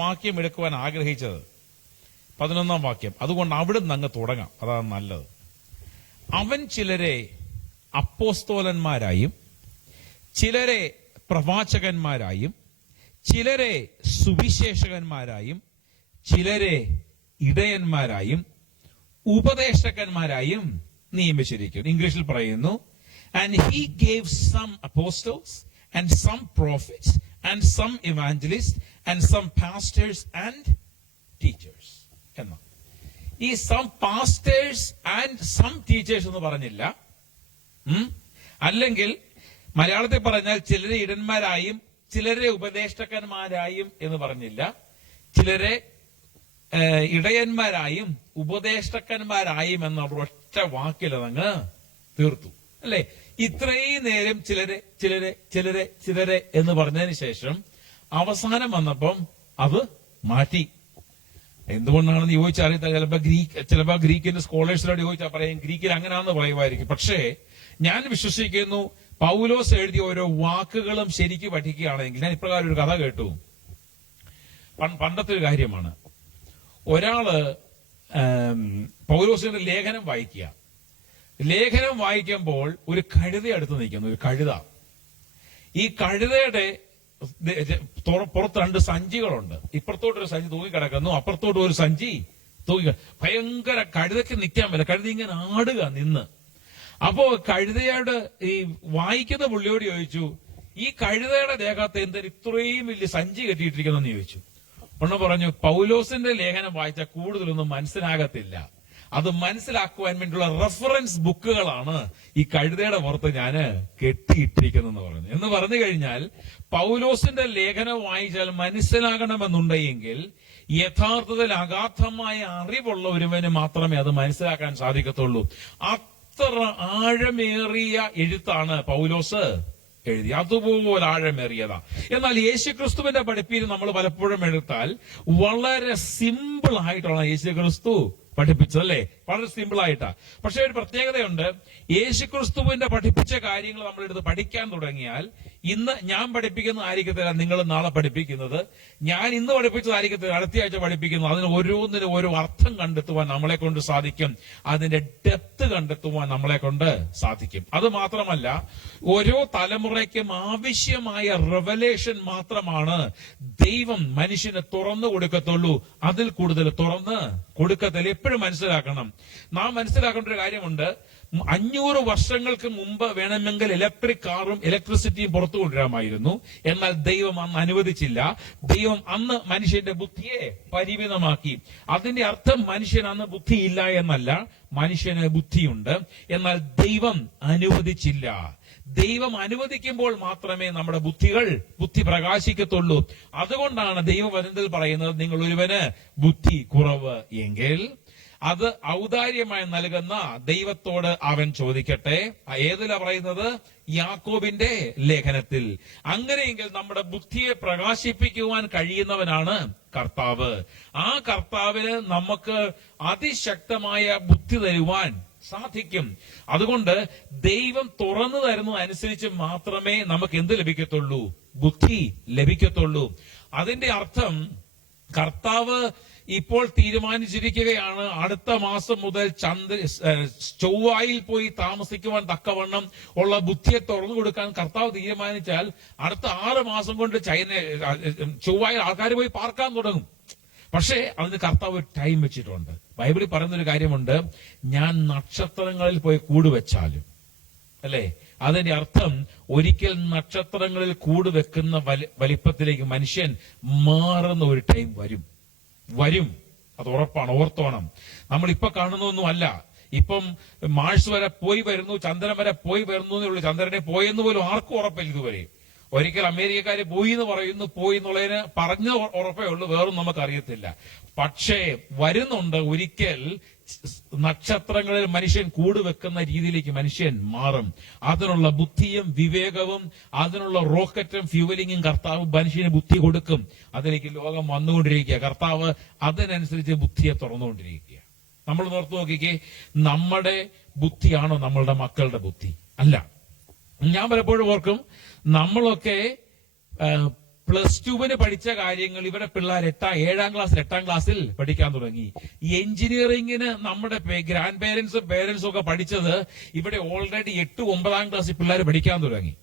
വാക്യം എടുക്കുവാൻ ആഗ്രഹിച്ചത്. 11-ാം വാക്യം. അതുകൊണ്ട് അവിടുന്ന് അങ്ങ് തുടങ്ങാം, അതാണ് നല്ലത്. അവൻ ചിലരെ അപ്പോസ്തോലന്മാരായും ചിലരെ പ്രവാചകന്മാരായും ചിലരെ സുവിശേഷകന്മാരായും ചിലരെ ഇടയന്മാരായും ഉപദേശകന്മാരായും നിയമിച്ചിരിക്കുന്നു. ഇംഗ്ലീഷിൽ പറയുന്നു, and he gave some apostles and some prophets and some evangelist and some pastors and teachers എന്ന ഈ some pastors and some teachers എന്ന് പറഞ്ഞില്ല. അല്ലെങ്കിൽ മലയാളത്തിൽ പറഞ്ഞാൽ ചിലരെ ഇടന്മാരായും ചിലരെ ഉപദേഷ്ടകന്മാരായും എന്ന് പറഞ്ഞില്ല. ചിലരെ ഇടയന്മാരായും ഉപദേഷ്ടകന്മാരായും എന്ന ഒറ്റ വാക്കിൽ അതങ്ങ് തീർത്തു, അല്ലെ? ഇത്രയും നേരം ചിലരെ ചിലരെ ചിലരെ ചിലരെ എന്ന് പറഞ്ഞതിന് ശേഷം അവസാനം വന്നപ്പം അത് മാറ്റി. എന്തുകൊണ്ടാണെന്ന് ചോദിച്ചാൽ അറിയത്തില്ല. ചിലപ്പോ ഗ്രീക്കിന്റെ സ്കോളേഴ്സിനോട് ചോദിച്ചാൽ പറയും ഗ്രീക്കിൽ അങ്ങനെയാണെന്ന് പറയുമായിരിക്കും. പക്ഷേ ഞാൻ വിശ്വസിക്കുന്നു പൗലോസ് എഴുതിയ ഓരോ വാക്കുകളും ശരിക്ക് പഠിക്കുകയാണെങ്കിൽ, ഞാൻ ഇപ്രകാരം ഒരു കഥ കേട്ടു. പണ്ടത്തെ ഒരു കാര്യമാണ്. ഒരാള് പൗലോസിന്റെ ലേഖനം വായിക്കുക. ലേഖനം വായിക്കുമ്പോൾ ഒരു കഴുത അടുത്ത് നിൽക്കുന്നു. ഒരു കഴുത. ഈ കഴുതയുടെ പുറത്ത് 2 സഞ്ചികളുണ്ട്. ഇപ്പുറത്തോട്ടൊരു സഞ്ചി തൂങ്ങിക്കിടക്കുന്നു, അപ്പുറത്തോട്ട് ഒരു സഞ്ചി ഭയങ്കര. കഴുതയ്ക്ക് നിൽക്കാൻ പറ്റില്ല. കഴുത ഇങ്ങനെ ആടുക നിന്ന്. അപ്പോ കഴുതയോട് ഈ വായിക്കുന്ന പുള്ളിയോട് ചോദിച്ചു, ഈ കഴുതയുടെ ദേഹത്ത് എന്തൊരു ഇത്രയും വലിയ സഞ്ചി കെട്ടിയിട്ടിരിക്കുന്നെന്ന് ചോദിച്ചു. ഒന്ന് പറഞ്ഞു, പൗലോസിന്റെ ലേഖനം വായിച്ചാൽ കൂടുതലൊന്നും മനസ്സിലാകത്തില്ല. അത് മനസ്സിലാക്കുവാൻ വേണ്ടിയുള്ള റെഫറൻസ് ബുക്കുകളാണ് ഈ കഴുതയുടെ പുറത്ത് ഞാൻ കെട്ടിയിട്ടിരിക്കുന്നെന്ന് പറഞ്ഞു. എന്ന് പറഞ്ഞു കഴിഞ്ഞാൽ പൗലോസിന്റെ ലേഖനം വായിച്ചാൽ മനസ്സിലാകണമെന്നുണ്ടെങ്കിൽ യഥാർത്ഥത്തിൽ അഗാധമായ അറിവുള്ള ഒരുവന് മാത്രമേ അത് മനസ്സിലാക്കാൻ സാധിക്കത്തുള്ളൂ. അത്ര ആഴമേറിയ എഴുത്താണ് പൗലോസ് എഴുതി. അതുപോലെ ആഴമേറിയതാ. എന്നാൽ യേശുക്രിസ്തുവിന്റെ പഠിപ്പിൽ നമ്മൾ പലപ്പോഴും എടുത്താൽ വളരെ സിമ്പിൾ ആയിട്ടുള്ള യേശുക്രിസ്തു പഠിപ്പിച്ചത്, അല്ലേ? വളരെ സിമ്പിൾ ആയിട്ടാ. പക്ഷെ ഒരു പ്രത്യേകതയുണ്ട്. യേശുക്രിസ്തുവിന്റെ പഠിപ്പിച്ച കാര്യങ്ങൾ നമ്മൾ എടുത്ത് പഠിക്കാൻ തുടങ്ങിയാൽ ഇന്ന് ഞാൻ പഠിപ്പിക്കുന്നതായിരിക്കത്തില്ല നിങ്ങൾ നാളെ പഠിപ്പിക്കുന്നത്. ഞാൻ ഇന്ന് പഠിപ്പിച്ചതായിരിക്കത്തില്ല അടുത്തയാഴ്ച പഠിപ്പിക്കുന്നത്. അതിന് ഓരോന്നിനും ഓരോ അർത്ഥം കണ്ടെത്തുവാൻ നമ്മളെ കൊണ്ട് സാധിക്കും. അതിന്റെ ഡെപ്ത് കണ്ടെത്തുവാൻ നമ്മളെ കൊണ്ട് സാധിക്കും. അത് മാത്രമല്ല, ഓരോ തലമുറയ്ക്കും ആവശ്യമായ റെവലേഷൻ മാത്രമാണ് ദൈവം മനുഷ്യന് തുറന്നു കൊടുക്കത്തുള്ളൂ. അതിൽ കൂടുതൽ തുറന്ന് കൊടുക്കത്തില്ല. എപ്പോഴും മനസ്സിലാക്കണം. നാം മനസ്സിലാക്കേണ്ട ഒരു കാര്യമുണ്ട്. 500 വർഷങ്ങൾക്ക് മുമ്പ് വേണമെങ്കിൽ ഇലക്ട്രിക് കാറും ഇലക്ട്രിസിറ്റിയും പുറത്തു കൊണ്ടുവരാമായിരുന്നു. എന്നാൽ ദൈവം അന്ന് അനുവദിച്ചില്ല. ദൈവം അന്ന് മനുഷ്യന്റെ ബുദ്ധിയെ പരിമിതമാക്കി. അതിന്റെ അർത്ഥം മനുഷ്യൻ അന്ന് ബുദ്ധിയില്ല എന്നല്ല, മനുഷ്യന് ബുദ്ധിയുണ്ട്. എന്നാൽ ദൈവം അനുവദിച്ചില്ല. ദൈവം അനുവദിക്കുമ്പോൾ മാത്രമേ നമ്മുടെ ബുദ്ധി പ്രകാശിക്കത്തുള്ളൂ. അതുകൊണ്ടാണ് ദൈവവചനത്തിൽ പറയുന്നത്, നിങ്ങൾ ഒരുവന് ബുദ്ധി കുറവ് എങ്കിൽ അത് ഔദാര്യമായി നൽകുന്ന ദൈവത്തോട് അവൻ ചോദിക്കട്ടെ. ഏതിലാ പറയുന്നത്? യാക്കോബിന്റെ ലേഖനത്തിൽ. അങ്ങനെയെങ്കിൽ നമ്മുടെ ബുദ്ധിയെ പ്രകാശിപ്പിക്കുവാൻ കഴിയുന്നവനാണ് കർത്താവ്. ആ കർത്താവിന് നമുക്ക് അതിശക്തമായ ബുദ്ധി തരുവാൻ സാധിക്കും. അതുകൊണ്ട് ദൈവം തുറന്നു തരുന്നതനുസരിച്ച് മാത്രമേ നമുക്ക് എന്ത് ലഭിക്കത്തുള്ളൂ? ബുദ്ധി ലഭിക്കത്തുള്ളൂ. അതിന്റെ അർത്ഥം കർത്താവ് ഇപ്പോൾ തീരുമാനിച്ചിരിക്കുകയാണ്, അടുത്ത മാസം മുതൽ ചൊവ്വായിൽ പോയി താമസിക്കുവാൻ തക്കവണ്ണം ഉള്ള ബുദ്ധിയെ തുറന്നു കൊടുക്കാൻ കർത്താവ് തീരുമാനിച്ചാൽ അടുത്ത 6 മാസം കൊണ്ട് ചൊവ്വായിൽ ആൾക്കാർ പോയി പാർക്കാൻ തുടങ്ങും. പക്ഷേ അതിന് കർത്താവ് ടൈം വെച്ചിട്ടുണ്ട്. ബൈബിളിൽ പറയുന്നൊരു കാര്യമുണ്ട്, ഞാൻ നക്ഷത്രങ്ങളിൽ പോയി കൂടുവെച്ചാലും, അല്ലെ? അതിന്റെ അർത്ഥം ഒരിക്കൽ നക്ഷത്രങ്ങളിൽ കൂടുവെക്കുന്ന വലിപ്പത്തിലേക്ക് മനുഷ്യൻ മാറുന്ന ഒരു ടൈം വരും. അത് ഉറപ്പാണ്, ഓർത്തോണം. നമ്മളിപ്പൊ കാണുന്നൊന്നും അല്ല. ഇപ്പം മാഴ്സ് വരെ പോയി വരുന്നു, ചന്ദ്രൻ വരെ പോയി വരുന്നു എന്നേ ഉള്ളൂ. ചന്ദ്രനെ പോയെന്ന് പോലും ആർക്കും ഉറപ്പില്ല ഇതുവരെ. ഒരിക്കൽ അമേരിക്കക്കാര് പോയി എന്ന് പറയുന്നു, പോയി എന്നുള്ളതിന് പറഞ്ഞ ഉറപ്പേ ഉള്ളൂ, വേറും നമുക്കറിയത്തില്ല. പക്ഷേ വരുന്നുണ്ട്. ഒരിക്കൽ നക്ഷത്രങ്ങളിൽ മനുഷ്യൻ കൂടുവെക്കുന്ന രീതിയിലേക്ക് മനുഷ്യൻ മാറും. അതിനുള്ള ബുദ്ധിയും വിവേകവും അതിനുള്ള റോക്കറ്റും ഫ്യൂവലിങ്ങും കർത്താവ് മനുഷ്യന് ബുദ്ധി കൊടുക്കും. അതിലേക്ക് ലോകം വന്നുകൊണ്ടിരിക്കുക. കർത്താവ് അതിനനുസരിച്ച് ബുദ്ധിയെ തുറന്നുകൊണ്ടിരിക്കുക. നമ്മൾ ഓർത്തു നോക്കിക്കേ, നമ്മുടെ ബുദ്ധിയാണോ നമ്മളുടെ മക്കളുടെ ബുദ്ധി? അല്ല. ഞാൻ പലപ്പോഴും ഓർക്കും, നമ്മളൊക്കെ +2 പഠിച്ച കാര്യങ്ങൾ ഇവിടെ പിള്ളേർ 8ാം ക്ലാസ്സിൽ പഠിക്കാൻ തുടങ്ങി. എഞ്ചിനീയറിംഗിന് നമ്മുടെ ഗ്രാൻഡ് പേരൻസും ഒക്കെ പഠിച്ചത് ഇവിടെ ഓൾറെഡി 8-9ാം ക്ലാസ്സിൽ പിള്ളേർ പഠിക്കാൻ തുടങ്ങി.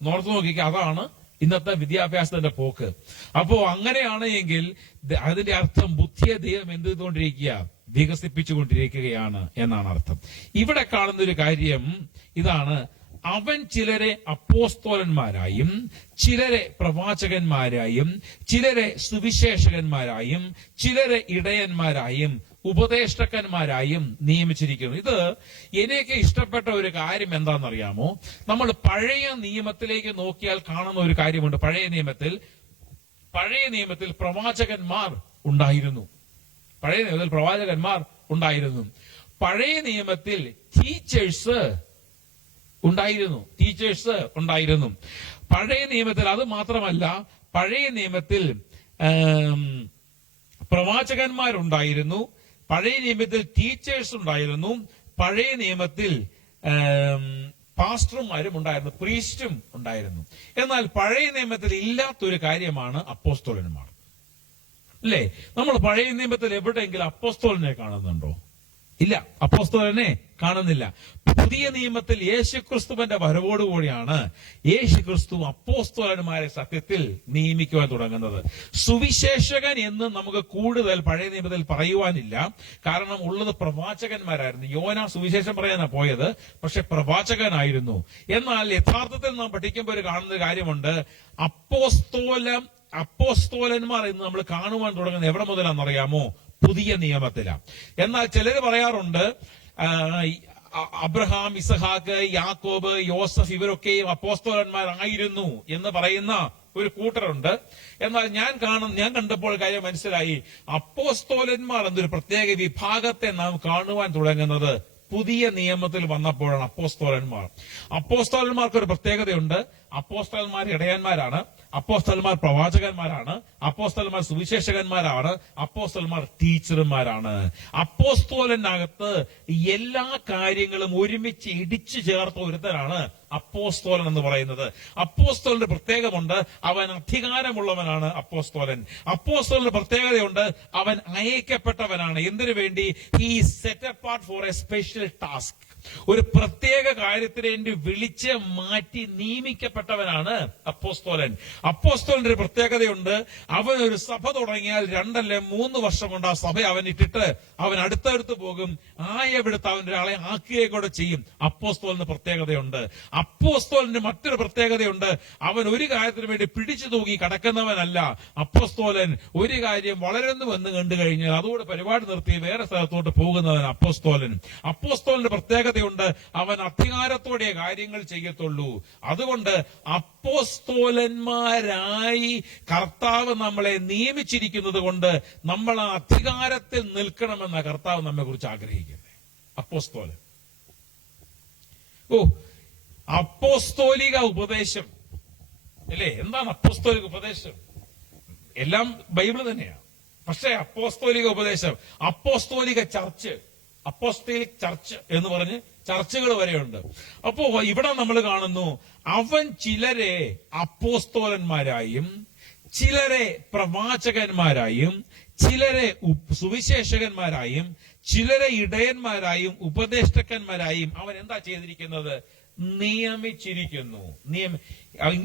നോർത്ത് നോക്കിക്കുക, അതാണ് ഇന്നത്തെ വിദ്യാഭ്യാസത്തിന്റെ പോക്ക്. അപ്പോ അങ്ങനെയാണ് എങ്കിൽ അതിന്റെ അർത്ഥം ബുദ്ധിയെ ദൈവം എന്ത് ചെയ്തുകൊണ്ടിരിക്കുക, വികസിപ്പിച്ചുകൊണ്ടിരിക്കുകയാണ് എന്നാണ് അർത്ഥം. ഇവിടെ കാണുന്ന ഒരു കാര്യം ഇതാണ്, അവൻ ചിലരെ അപ്പോസ്തോലന്മാരായും ചിലരെ പ്രവാചകന്മാരായും ചിലരെ സുവിശേഷകന്മാരായും ചിലരെ ഇടയന്മാരായും ഉപദേഷ്ടകന്മാരായും നിയമിച്ചിരിക്കുന്നു. ഇത് എനിക്ക് ഇഷ്ടപ്പെട്ട ഒരു കാര്യം എന്താണെന്നറിയാമോ? നമ്മൾ പഴയ നിയമത്തിലേക്ക് നോക്കിയാൽ കാണുന്ന ഒരു കാര്യമുണ്ട്. പഴയ നിയമത്തിൽ പ്രവാചകന്മാർ ഉണ്ടായിരുന്നു. പഴയ നിയമത്തിൽ ടീച്ചേഴ്സ് ഉണ്ടായിരുന്നു. പഴയ നിയമത്തിൽ അത് മാത്രമല്ല, പഴയ നിയമത്തിൽ പ്രവാചകന്മാരുണ്ടായിരുന്നു, പഴയ നിയമത്തിൽ ടീച്ചേഴ്സ് ഉണ്ടായിരുന്നു, പഴയ നിയമത്തിൽ പാസ്റ്റർമാരും ഉണ്ടായിരുന്നു, പ്രീസ്റ്റും ഉണ്ടായിരുന്നു. എന്നാൽ പഴയ നിയമത്തിൽ ഇല്ലാത്തൊരു കാര്യമാണ് അപ്പോസ്തലന്മാർ. അല്ലേ? നമ്മൾ പഴയ നിയമത്തിൽ എവിടെയെങ്കിലും അപ്പോസ്തലനെ കാണുന്നുണ്ടോ? ഇല്ല, അപ്പോസ്തലനെ കാണുന്നില്ല. പുതിയ നിയമത്തിൽ യേശുക്രിസ്തുവിന്റെ വരവോടുകൂടിയാണ് യേശുക്രിസ്തു അപ്പോസ്തലന്മാരെ സത്യത്തിൽ നിയമിക്കുവാൻ തുടങ്ങുന്നത്. സുവിശേഷകൻ എന്ന് നമുക്ക് കൂടുതൽ പഴയ നിയമത്തിൽ പറയുവാനില്ല. കാരണം ഉള്ളത് പ്രവാചകന്മാരായിരുന്നു. യോന സുവിശേഷം പറയാനാ പോയത്, പക്ഷെ പ്രവാചകനായിരുന്നു. എന്നാൽ യഥാർത്ഥത്തിൽ നാം പഠിക്കുമ്പോൾ കാണുന്ന ഒരു കാര്യമുണ്ട്, അപ്പോസ്തോലന്മാർ എന്ന് നമ്മൾ കാണുവാൻ തുടങ്ങുന്നത് എവിടെ മുതലാണെന്നറിയാമോ? പുതിയ നിയമത്തിലാണ്. എന്നാൽ ചിലർ പറയാറുണ്ട്, അബ്രഹാം, ഇസഹാക്ക്, യാക്കോബ്, യോസഫ് ഇവരൊക്കെയും അപ്പോസ്തലന്മാരായിരുന്നു എന്ന് പറയുന്ന ഒരു കൂട്ടരുണ്ട്. എന്നാൽ ഞാൻ കണ്ടപ്പോൾ കാര്യം മനസ്സിലായി, അപ്പോസ്തലന്മാർ എന്നൊരു പ്രത്യേക വിഭാഗത്തെ നാം കാണുവാൻ തുടങ്ങുന്നത് പുതിയ നിയമത്തിൽ വന്നപ്പോഴാണ്. അപ്പോസ്തലന്മാർക്ക് ഒരു പ്രത്യേകതയുണ്ട്. അപ്പോസ്തലന്മാർ ഇടയന്മാരാണ്, അപ്പോസ്തലന്മാർ പ്രവാചകന്മാരാണ്, അപ്പോസ്തലന്മാർ സുവിശേഷകന്മാരാണ്, അപ്പോസ്തലന്മാർ ടീച്ചർമാരാണ്. അപ്പോസ്തലനകത്ത് എല്ലാ കാര്യങ്ങളും ഒരുമിച്ച് ഇടിച്ചു ചേർത്ത ഒരുത്തനാണ് അപ്പോസ്തലൻ എന്ന് പറയുന്നത്. അപ്പോസ്തലന്റെ പ്രത്യേകമുണ്ട്, അവൻ അധികാരമുള്ളവനാണ്. അപ്പോസ്തലന്റെ പ്രത്യേകതയുണ്ട്, അവൻ അയക്കപ്പെട്ടവനാണ്. എന്തിനു വേണ്ടി? He set apart four A special task. ഒരു പ്രത്യേക കാര്യത്തിന് വേണ്ടി വിളിച്ച് മാറ്റി നിയമിക്കപ്പെട്ടവനാണ് അപ്പോസ്തലന്റെ ഒരു പ്രത്യേകതയുണ്ട്. അവൻ ഒരു സഭ തുടങ്ങിയാൽ 2 അല്ലെ 3 വർഷം കൊണ്ട് ആ സഭ അവൻ ഇട്ടിട്ട് അവൻ അടുത്തടുത്ത് പോകും. ആയവിടുത്ത് അവൻ ഒരാളെ ആക്കുകയെ കൂടെ ചെയ്യും. അപ്പോസ്തലന് പ്രത്യേകതയുണ്ട്. അപ്പോസ്തലന് മറ്റൊരു പ്രത്യേകതയുണ്ട്, അവൻ ഒരു കാര്യത്തിന് വേണ്ടി പിടിച്ചു തൂക്കി കടക്കുന്നവനല്ല. അപ്പോസ്തലൻ ഒരു കാര്യം വളരുന്നുവെന്ന് കണ്ടു കഴിഞ്ഞാൽ അതോടെ പരിപാടി നിർത്തി വേറെ സ്ഥലത്തോട്ട് പോകുന്നവൻ അപ്പോസ്തലന്റെ പ്രത്യേകതയുണ്ട്, അവൻ അധികാരത്തോടെ കാര്യങ്ങൾ ചെയ്യത്തുള്ളൂ. അതുകൊണ്ട് അപ്പോസ്തലന്മാരായി കർത്താവ് നമ്മളെ നിയമിച്ചിരിക്കുന്നത് കൊണ്ട് നമ്മൾ ആ അധികാരത്തിൽ നിൽക്കണമെന്ന കർത്താവ് നമ്മെ കുറിച്ച് ആഗ്രഹിക്കുന്നത്. അപ്പോസ്തലൻ, അപ്പോസ്തോലിക ഉപദേശം അല്ലേ? എന്താണ് അപ്പോസ്തോലിക ഉപദേശം? എല്ലാം ബൈബിൾ തന്നെയാണ്. പക്ഷേ അപ്പോസ്തോലിക ഉപദേശം, അപ്പോസ്തോലിക ചർച്ച്, അപ്പോസ്തോലിക് ചർച്ച് എന്ന് പറഞ്ഞ് ചർച്ചകൾ വരെയുണ്ട്. അപ്പോ ഇവിടെ നമ്മൾ കാണുന്നു, അവൻ ചിലരെ അപ്പോസ്തോലന്മാരായും ചിലരെ പ്രവാചകന്മാരായും ചിലരെ സുവിശേഷകന്മാരായും ചിലരെ ഇടയന്മാരായും ഉപദേഷ്ടകന്മാരായും അവൻ എന്താ ചെയ്തിരിക്കുന്നത്? നിയമിച്ചിരിക്കുന്നു.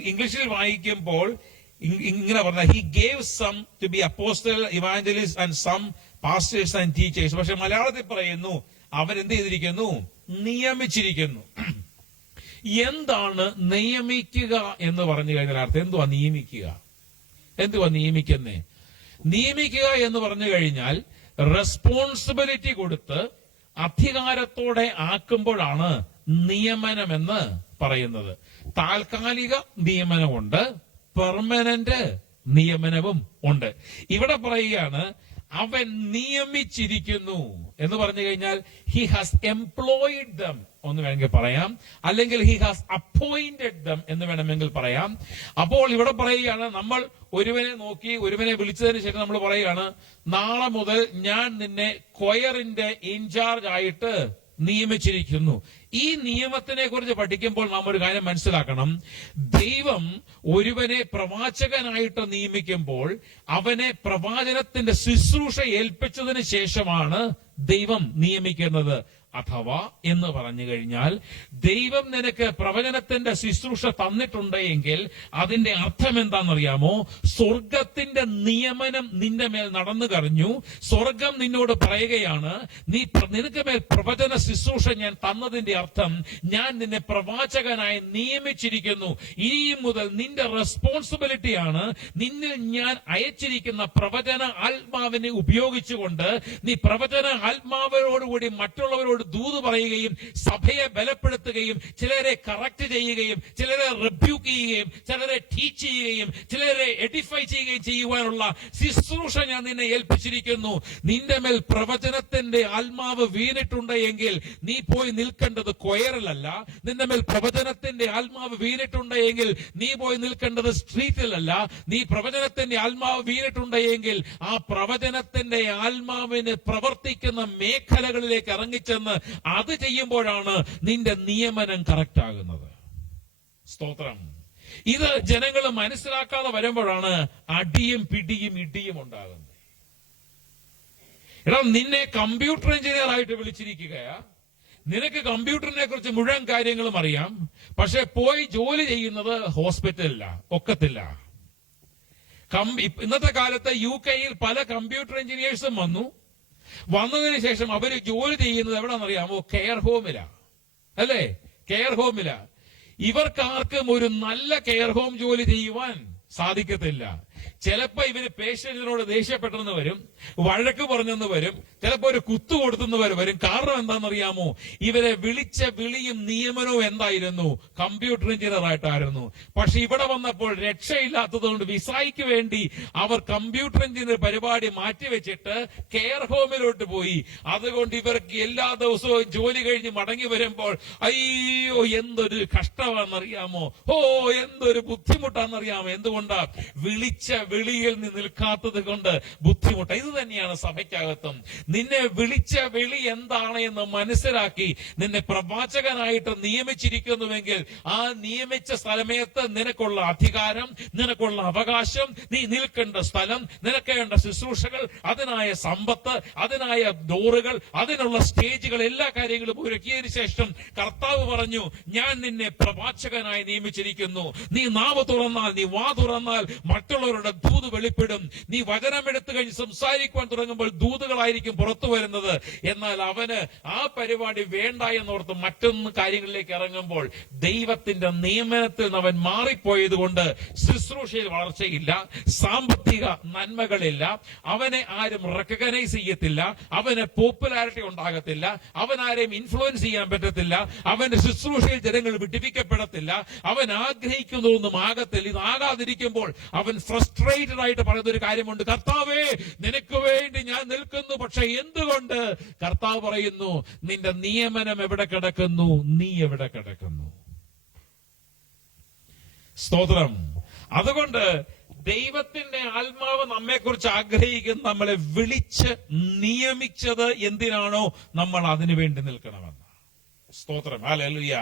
ഇംഗ്ലീഷിൽ വായിക്കുമ്പോൾ ഇങ്ങനെ പറഞ്ഞ, he gave some to be apostle, evangelist and some pastors and teachers. പക്ഷെ മലയാളത്തിൽ പറയുന്നു, അവൻ എന്ത് ചെയ്തിരിക്കുന്നു? നിയമിച്ചിരിക്കുന്നു. എന്താണ് നിയമിക്കുക എന്ന് പറഞ്ഞു കഴിഞ്ഞാൽ അർത്ഥം എന്തുവാ? നിയമിക്കുന്നേ? നിയമിക്കുക എന്ന് പറഞ്ഞു കഴിഞ്ഞാൽ റെസ്പോൺസിബിലിറ്റി കൊടുത്ത് അധികാരത്തോടെ ആക്കുമ്പോഴാണ് നിയമനമെന്ന് പറയുന്നത്. താൽക്കാലിക നിയമനമുണ്ട്, പെർമനന്റ് നിയമനവും ഉണ്ട്. ഇവിടെ പറയുകയാണ്, അവൻ നിയമിച്ചിരിക്കുന്നു എന്ന് പറഞ്ഞു കഴിഞ്ഞാൽ ഹി ഹാസ് എംപ്ലോയിഡ് ദം എന്ന് വേണമെങ്കിൽ പറയാം, അല്ലെങ്കിൽ ഹി ഹാസ് അപ്പോയിന്റഡ് ദം എന്ന് വേണമെങ്കിൽ പറയാം. അപ്പോൾ ഇവിടെ പറയുകയാണ്, നമ്മൾ ഒരുവനെ നോക്കി ഒരുവനെ വിളിച്ചതിന് ശേഷം നമ്മൾ പറയുകയാണ്, നാളെ മുതൽ ഞാൻ നിന്നെ കൊയറിന്റെ ഇൻചാർജ് ആയിട്ട് നിയമിച്ചിരിക്കുന്നു. ഈ നിയമത്തിനെ കുറിച്ച് പഠിക്കുമ്പോൾ നാം ഒരു കാര്യം മനസ്സിലാക്കണം. ദൈവം ഒരുവനെ പ്രവാചകനായിട്ട് നിയമിക്കുമ്പോൾ അവനെ പ്രവാചനത്തിന്റെ ശുശ്രൂഷ ഏൽപ്പിച്ചതിന് ശേഷമാണ് ദൈവം നിയമിക്കുന്നത്. അഥവാ എന്ന് പറഞ്ഞു കഴിഞ്ഞാൽ, ദൈവം നിനക്ക് പ്രവചനത്തിന്റെ ശുശ്രൂഷ തന്നിട്ടുണ്ട് എങ്കിൽ അതിന്റെ അർത്ഥം എന്താണെന്നറിയാമോ? സ്വർഗത്തിന്റെ നിയമനം നിന്റെ മേൽ നടന്നു കഴിഞ്ഞു. സ്വർഗം നിന്നോട് പറയുകയാണ്, നിനക്ക് മേൽ പ്രവചന ശുശ്രൂഷ ഞാൻ തന്നതിന്റെ അർത്ഥം ഞാൻ നിന്നെ പ്രവാചകനായി നിയമിച്ചിരിക്കുന്നു. ഇനിയും മുതൽ നിന്റെ റെസ്പോൺസിബിലിറ്റിയാണ് നിന്നിൽ ഞാൻ അയച്ചിരിക്കുന്ന പ്രവചന ആത്മാവിനെ ഉപയോഗിച്ചുകൊണ്ട് നീ പ്രവചന ആത്മാവിനോടുകൂടി മറ്റുള്ളവരോട് ദൂത് പറയുകയും സഭയെ ബലപ്പെടുത്തുകയും ചിലരെ കറക്റ്റ് ചെയ്യുകയും ചിലരെ റിബ്യൂക്ക് ചെയ്യുകയും ചിലരെ ടീച്ച് ചെയ്യുകയും ചിലരെ എഡിഫൈ ചെയ്യുകയും ചെയ്യുവാനുള്ള ശുശ്രൂഷ ഞാൻ നിന്നെ ഏൽപ്പിച്ചിരിക്കുന്നു. നിന്റെ മേൽ പ്രവചനത്തിന്റെ ആത്മാവ് വീണിട്ടുണ്ട് എങ്കിൽ നീ പോയി നിൽക്കേണ്ടത് കൊയറിലല്ല. നിന്റെ മേൽ പ്രവചനത്തിന്റെ ആത്മാവ് വീണിട്ടുണ്ട് എങ്കിൽ നീ പോയി നിൽക്കേണ്ടത് സ്ട്രീറ്റിലല്ല. നീ പ്രവചനത്തിന്റെ ആത്മാവ് വീണിട്ടുണ്ട് എങ്കിൽ ആ പ്രവചനത്തിന്റെ ആത്മാവിന് പ്രവർത്തിക്കുന്ന മേഖലകളിലേക്ക് ഇറങ്ങിച്ചെന്ന് അത് ചെയ്യുമ്പോഴാണ് നിന്റെ നിയമനം കറക്റ്റ് ആകുന്നത്. സ്തോത്രം. ഇത് ജനങ്ങൾ മനസ്സിലാക്കാതെ വരുമ്പോഴാണ് അടിയും പിടിയും ഇടിയും ഉണ്ടാകുന്നത്. എടാ, നിന്നെ കമ്പ്യൂട്ടർ എഞ്ചിനീയർ ആയിട്ട് വിളിച്ചിരിക്കുകയാ. നിനക്ക് കമ്പ്യൂട്ടറിനെ കുറിച്ച് മുഴുവൻ കാര്യങ്ങളും അറിയാം. പക്ഷെ പോയി ജോലി ചെയ്യുന്നത് ഹോസ്പിറ്റലില്ല, ഒക്കത്തില്ല. ഇന്നത്തെ കാലത്ത് UK പല കമ്പ്യൂട്ടർ എഞ്ചിനീയേഴ്സും വന്നതിന് ശേഷം അവര് ജോലി ചെയ്യുന്നത് എവിടെയാണെന്നറിയാമോ? കെയർ ഹോമിലാ, അല്ലേ? കെയർ ഹോമിലാ. ഇവർക്കാർക്കും ഒരു നല്ല കെയർ ഹോം ജോലി ചെയ്യുവാൻ സാധിക്കത്തില്ല. ചിലപ്പോ ഇവര് പേഷ്യന്റിനോട് ദേഷ്യപ്പെട്ടെന്ന് വരും, വഴക്ക് പറഞ്ഞെന്ന് വരും, ചിലപ്പോ ഒരു കുത്തു കൊടുത്തെന്ന് വരും. കാരണം എന്താണെന്നറിയാമോ? ഇവരെ വിളിച്ച വിളിയും നിയമനവും എന്തായിരുന്നു? കമ്പ്യൂട്ടർ എഞ്ചിനീയർ ആയിട്ടായിരുന്നു. പക്ഷെ ഇവിടെ വന്നപ്പോൾ രക്ഷയില്ലാത്തതുകൊണ്ട് വിസായ്ക്ക് വേണ്ടി അവർ കമ്പ്യൂട്ടർ എഞ്ചിനീയർ പരിപാടി മാറ്റിവെച്ചിട്ട് കെയർ ഹോമിലോട്ട് പോയി. അതുകൊണ്ട് ഇവർക്ക് എല്ലാ ദിവസവും ജോലി കഴിഞ്ഞ് മടങ്ങി വരുമ്പോൾ അയ്യോ എന്തൊരു കഷ്ടമാണെന്നറിയാമോ? എന്തൊരു ബുദ്ധിമുട്ടാണെന്നറിയാമോ? എന്തുകൊണ്ടാ? വിളിച്ച വിളിയിൽ നീ നിൽക്കാത്തത് കൊണ്ട് ബുദ്ധിമുട്ട്. ഇത് തന്നെയാണ് സഭയ്ക്കകത്തും. നിന്നെ വിളിച്ച വിളി എന്താണ് എന്ന് മനസ്സിലാക്കി നിന്നെ പ്രവാചകനായിട്ട് നിയമിച്ചിരിക്കുന്നുവെങ്കിൽ ആ നിയമിച്ച സ്ഥലമേത്ത് നിനക്കുള്ള അധികാരം, നിനക്കുള്ള അവകാശം, നീ നിൽക്കേണ്ട സ്ഥലം, നിനക്ക് വേണ്ട ശുശ്രൂഷകൾ, അതിനായ സമ്പത്ത്, അതിനായ ഡോറുകൾ, അതിനുള്ള സ്റ്റേജുകൾ, എല്ലാ കാര്യങ്ങളും ഒരുക്കിയതിനു ശേഷം കർത്താവ് പറഞ്ഞു, ഞാൻ നിന്നെ പ്രവാചകനായി നിയമിച്ചിരിക്കുന്നു. നീ നാവ് തുറന്നാൽ, നീ വാ തുറന്നാൽ മറ്റുള്ളവരുടെ ദൂത് വെളിപ്പെടും. നീ വചനം എടുത്തു കഴിഞ്ഞ് സംസാരിക്കുവാൻ തുടങ്ങുമ്പോൾ ദൂതുകളായിരിക്കും പുറത്തു വരുന്നത്. എന്നാൽ അവന് ആ പരിപാടി വേണ്ട എന്നോർത്ത് മറ്റൊന്ന് കാര്യങ്ങളിലേക്ക് ഇറങ്ങുമ്പോൾ ദൈവത്തിന്റെ നിയമനത്തിൽ അവൻ മാറിപ്പോയത് കൊണ്ട് ശുശ്രൂഷയിൽ വളർച്ചയില്ല, സാമ്പത്തിക നന്മകളില്ല, അവനെ ആരും റെക്കഗ്നൈസ് ചെയ്യത്തില്ല, അവന് പോപ്പുലാരിറ്റി ഉണ്ടാകത്തില്ല, അവൻ ആരെയും ഇൻഫ്ലുവൻസ് ചെയ്യാൻ പറ്റത്തില്ല, അവന്റെ ശുശ്രൂഷയിൽ ജനങ്ങൾ വിടിപ്പിക്കപ്പെടത്തില്ല, അവൻ ആഗ്രഹിക്കുന്നതൊന്നും ആകത്തില്ല. ഇതാകാതിരിക്കുമ്പോൾ അവൻ ഫ്രസ്ട്രേറ്റഡ് ആയിട്ട് പറയുന്നൊരു കാര്യമുണ്ട്, കർത്താവേ നിനക്ക് വേണ്ടി ഞാൻ നിൽക്കുന്നു, പക്ഷെ എന്തുകൊണ്ട്? കർത്താവ് പറയുന്നു, നിന്റെ നിയമനം എവിടെ കിടക്കുന്നു? നീ എവിടെ കിടക്കുന്നു? സ്തോത്രം. അതുകൊണ്ട് ദൈവത്തിന്റെ ആത്മാവ് നമ്മെക്കുറിച്ച് ആഗ്രഹിക്കുന്ന നമ്മളെ വിളിച്ച് നിയമിച്ചത് എന്തിനാണോ നമ്മൾ അതിനു വേണ്ടി നിൽക്കണമെന്ന്. സ്തോത്രം. ഹല്ലേലൂയ.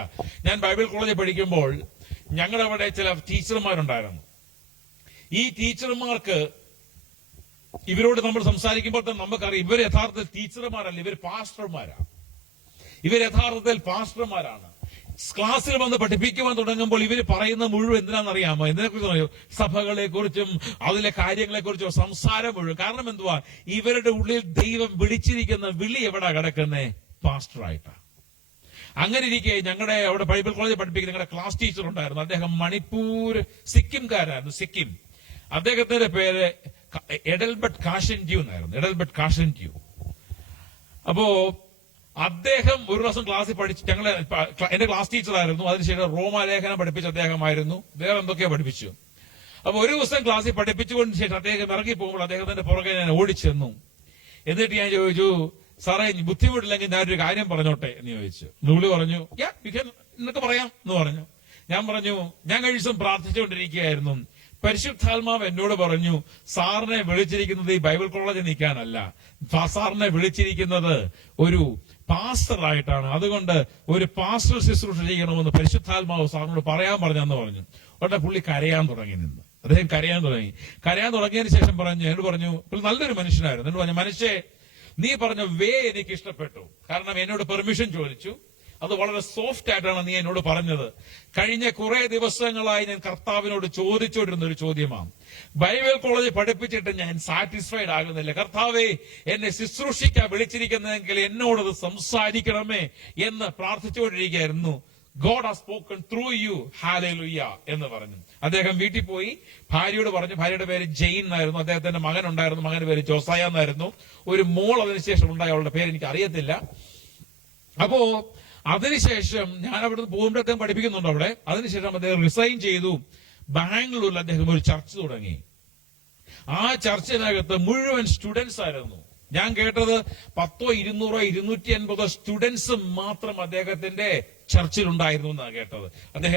ഞാൻ ബൈബിൾ കോളേജിൽ പഠിക്കുമ്പോൾ ഞങ്ങളുടെ അവിടെ ചില ടീച്ചർമാരുണ്ടായിരുന്നു. ഈ ടീച്ചർമാർക്ക് ഇവരോട് നമ്മൾ സംസാരിക്കുമ്പോൾ തന്നെ നമുക്കറിയാം ഇവർ യഥാർത്ഥത്തിൽ ടീച്ചർമാരല്ല, ഇവർ പാസ്റ്റർമാരാണ്. ഇവർ യഥാർത്ഥത്തിൽ പാസ്റ്റർമാരാണ്. ക്ലാസ്സിൽ വന്ന് പഠിപ്പിക്കുവാൻ തുടങ്ങുമ്പോൾ ഇവർ പറയുന്ന മുഴുവൻ എന്തിനാണെന്നറിയാമോ? എന്തിനെക്കുറിച്ച് അറിയോ? സഭകളെ കുറിച്ചും അതിലെ കാര്യങ്ങളെ കുറിച്ചും സംസാരം മുഴുവൻ. കാരണം എന്തുവാ? ഇവരുടെ ഉള്ളിൽ ദൈവം വിളിച്ചിരിക്കുന്ന വിളി എവിടാ കിടക്കുന്നേ? പാസ്റ്ററായിട്ടാണ്. അങ്ങനെ ഇരിക്കെ ഞങ്ങളുടെ അവിടെ ബൈബിൾ കോളേജിൽ പഠിപ്പിക്കുന്ന ഞങ്ങളുടെ ക്ലാസ് ടീച്ചർ ഉണ്ടായിരുന്നു. അദ്ദേഹം മണിപ്പൂർ സിക്കിംകാരായിരുന്നു. സിക്കിം. അദ്ദേഹത്തിന്റെ പേര് എഡൽബർട്ട് കാഷൻറ്റ്യൂ എന്നായിരുന്നു. എഡൽബർട്ട് കാഷൻറ്റ്യൂ. അപ്പോ അദ്ദേഹം ഒരു ദിവസം ക്ലാസ്സിൽ പഠിച്ച് എന്റെ ക്ലാസ് ടീച്ചറായിരുന്നു. അതിനുശേഷം റോമാലേഖനം പഠിപ്പിച്ച അദ്ദേഹമായിരുന്നു. വേറെ എന്തൊക്കെയോ പഠിപ്പിച്ചു. അപ്പൊ ഒരു ദിവസം ക്ലാസ്സിൽ പഠിപ്പിച്ചുകൊണ്ട് ശേഷം അദ്ദേഹം ഇറങ്ങി പോകുമ്പോൾ അദ്ദേഹത്തിന്റെ പുറകെ ഞാൻ ഓടിച്ചെന്നു. എന്നിട്ട് ഞാൻ ചോദിച്ചു, സാറേ ബുദ്ധിമുട്ടില്ലെങ്കിൽ ഞാനൊരു കാര്യം പറഞ്ഞോട്ടെ എന്ന് ചോദിച്ചു. പുള്ളി പറഞ്ഞു, നിനക്ക് പറയാം എന്ന് പറഞ്ഞു. ഞാൻ പറഞ്ഞു, ഞാൻ കഴിഞ്ഞ ദിവസം പ്രാർത്ഥിച്ചുകൊണ്ടിരിക്കുകയായിരുന്നു, പരിശുദ്ധാത്മാവ് എന്നോട് പറഞ്ഞു, സാറിനെ വിളിച്ചിരിക്കുന്നത് ഈ ബൈബിൾ കോളേജിൽ നിൽക്കാനല്ല, സാറിനെ വിളിച്ചിരിക്കുന്നത് ഒരു പാസ്റ്ററായിട്ടാണ്. അതുകൊണ്ട് ഒരു പാസ്റ്റർ ശുശ്രൂഷ ചെയ്യണമെന്ന് പരിശുദ്ധാത്മാവ് സാറിനോട് പറയാൻ പറഞ്ഞെന്ന് പറഞ്ഞു. ഉടനെ പുള്ളി കരയാൻ തുടങ്ങി. അദ്ദേഹം കരയാൻ തുടങ്ങിയതിന് ശേഷം എന്നോട് പറഞ്ഞു, നല്ലൊരു മനുഷ്യനായിരുന്നു. എന്നോട് പറഞ്ഞു, മനുഷ്യ, നീ പറഞ്ഞ എനിക്ക് ഇഷ്ടപ്പെട്ടു. കാരണം എന്നോട് പെർമിഷൻ ചോദിച്ചു. അത് വളരെ സോഫ്റ്റ് ആയിട്ടാണ് നീ എന്നോട് പറഞ്ഞത്. കഴിഞ്ഞ കുറെ ദിവസങ്ങളായി ഞാൻ കർത്താവിനോട് ചോദിച്ചുകൊണ്ടിരുന്ന ഒരു ചോദ്യമാണ്. ബൈബിൾ കോളേജിൽ പഠിപ്പിച്ചിട്ട് ഞാൻ സാറ്റിസ്ഫൈഡ് ആകുന്നില്ല. കർത്താവേ, എന്നെ ശുശ്രൂഷിക്കാൻ വിളിച്ചിരിക്കുന്നതെങ്കിൽ എന്നോടത് സംസാരിക്കണമേ എന്ന് പ്രാർത്ഥിച്ചുകൊണ്ടിരിക്കുകയായിരുന്നു. God has spoken through you, hallelujah എന്ന് പറഞ്ഞു. അദ്ദേഹം വീട്ടിൽ പോയി ഭാര്യയോട് പറഞ്ഞു. ഭാര്യയുടെ പേര് ജെയിൻ എന്നായിരുന്നു. അദ്ദേഹത്തിന്റെ മകൻ ഉണ്ടായിരുന്നു. മകന്റെ പേര് ജോസായ എന്നായിരുന്നു. ഒരു മോൾ അതിനുശേഷം ഉണ്ടായി. അവളുടെ പേര് എനിക്ക് അറിയത്തില്ല. അപ്പോ അതിനുശേഷം ഞാൻ അവിടുന്ന് പോകുമ്പോൾ അദ്ദേഹം പഠിപ്പിക്കുന്നുണ്ട് അവിടെ. അതിനുശേഷം അദ്ദേഹം റിസൈൻ ചെയ്തു. ബാംഗ്ലൂരിൽ അദ്ദേഹം ഒരു ചർച്ച് തുടങ്ങി. ആ ചർച്ചിനകത്ത് മുഴുവൻ സ്റ്റുഡൻസ് ആയിരുന്നു. ഞാൻ കേട്ടത് 100, 200, 250 സ്റ്റുഡൻസ് മാത്രം അദ്ദേഹത്തിന്റെ ചർച്ചിലുണ്ടായിരുന്നു എന്നാണ് കേട്ടത്.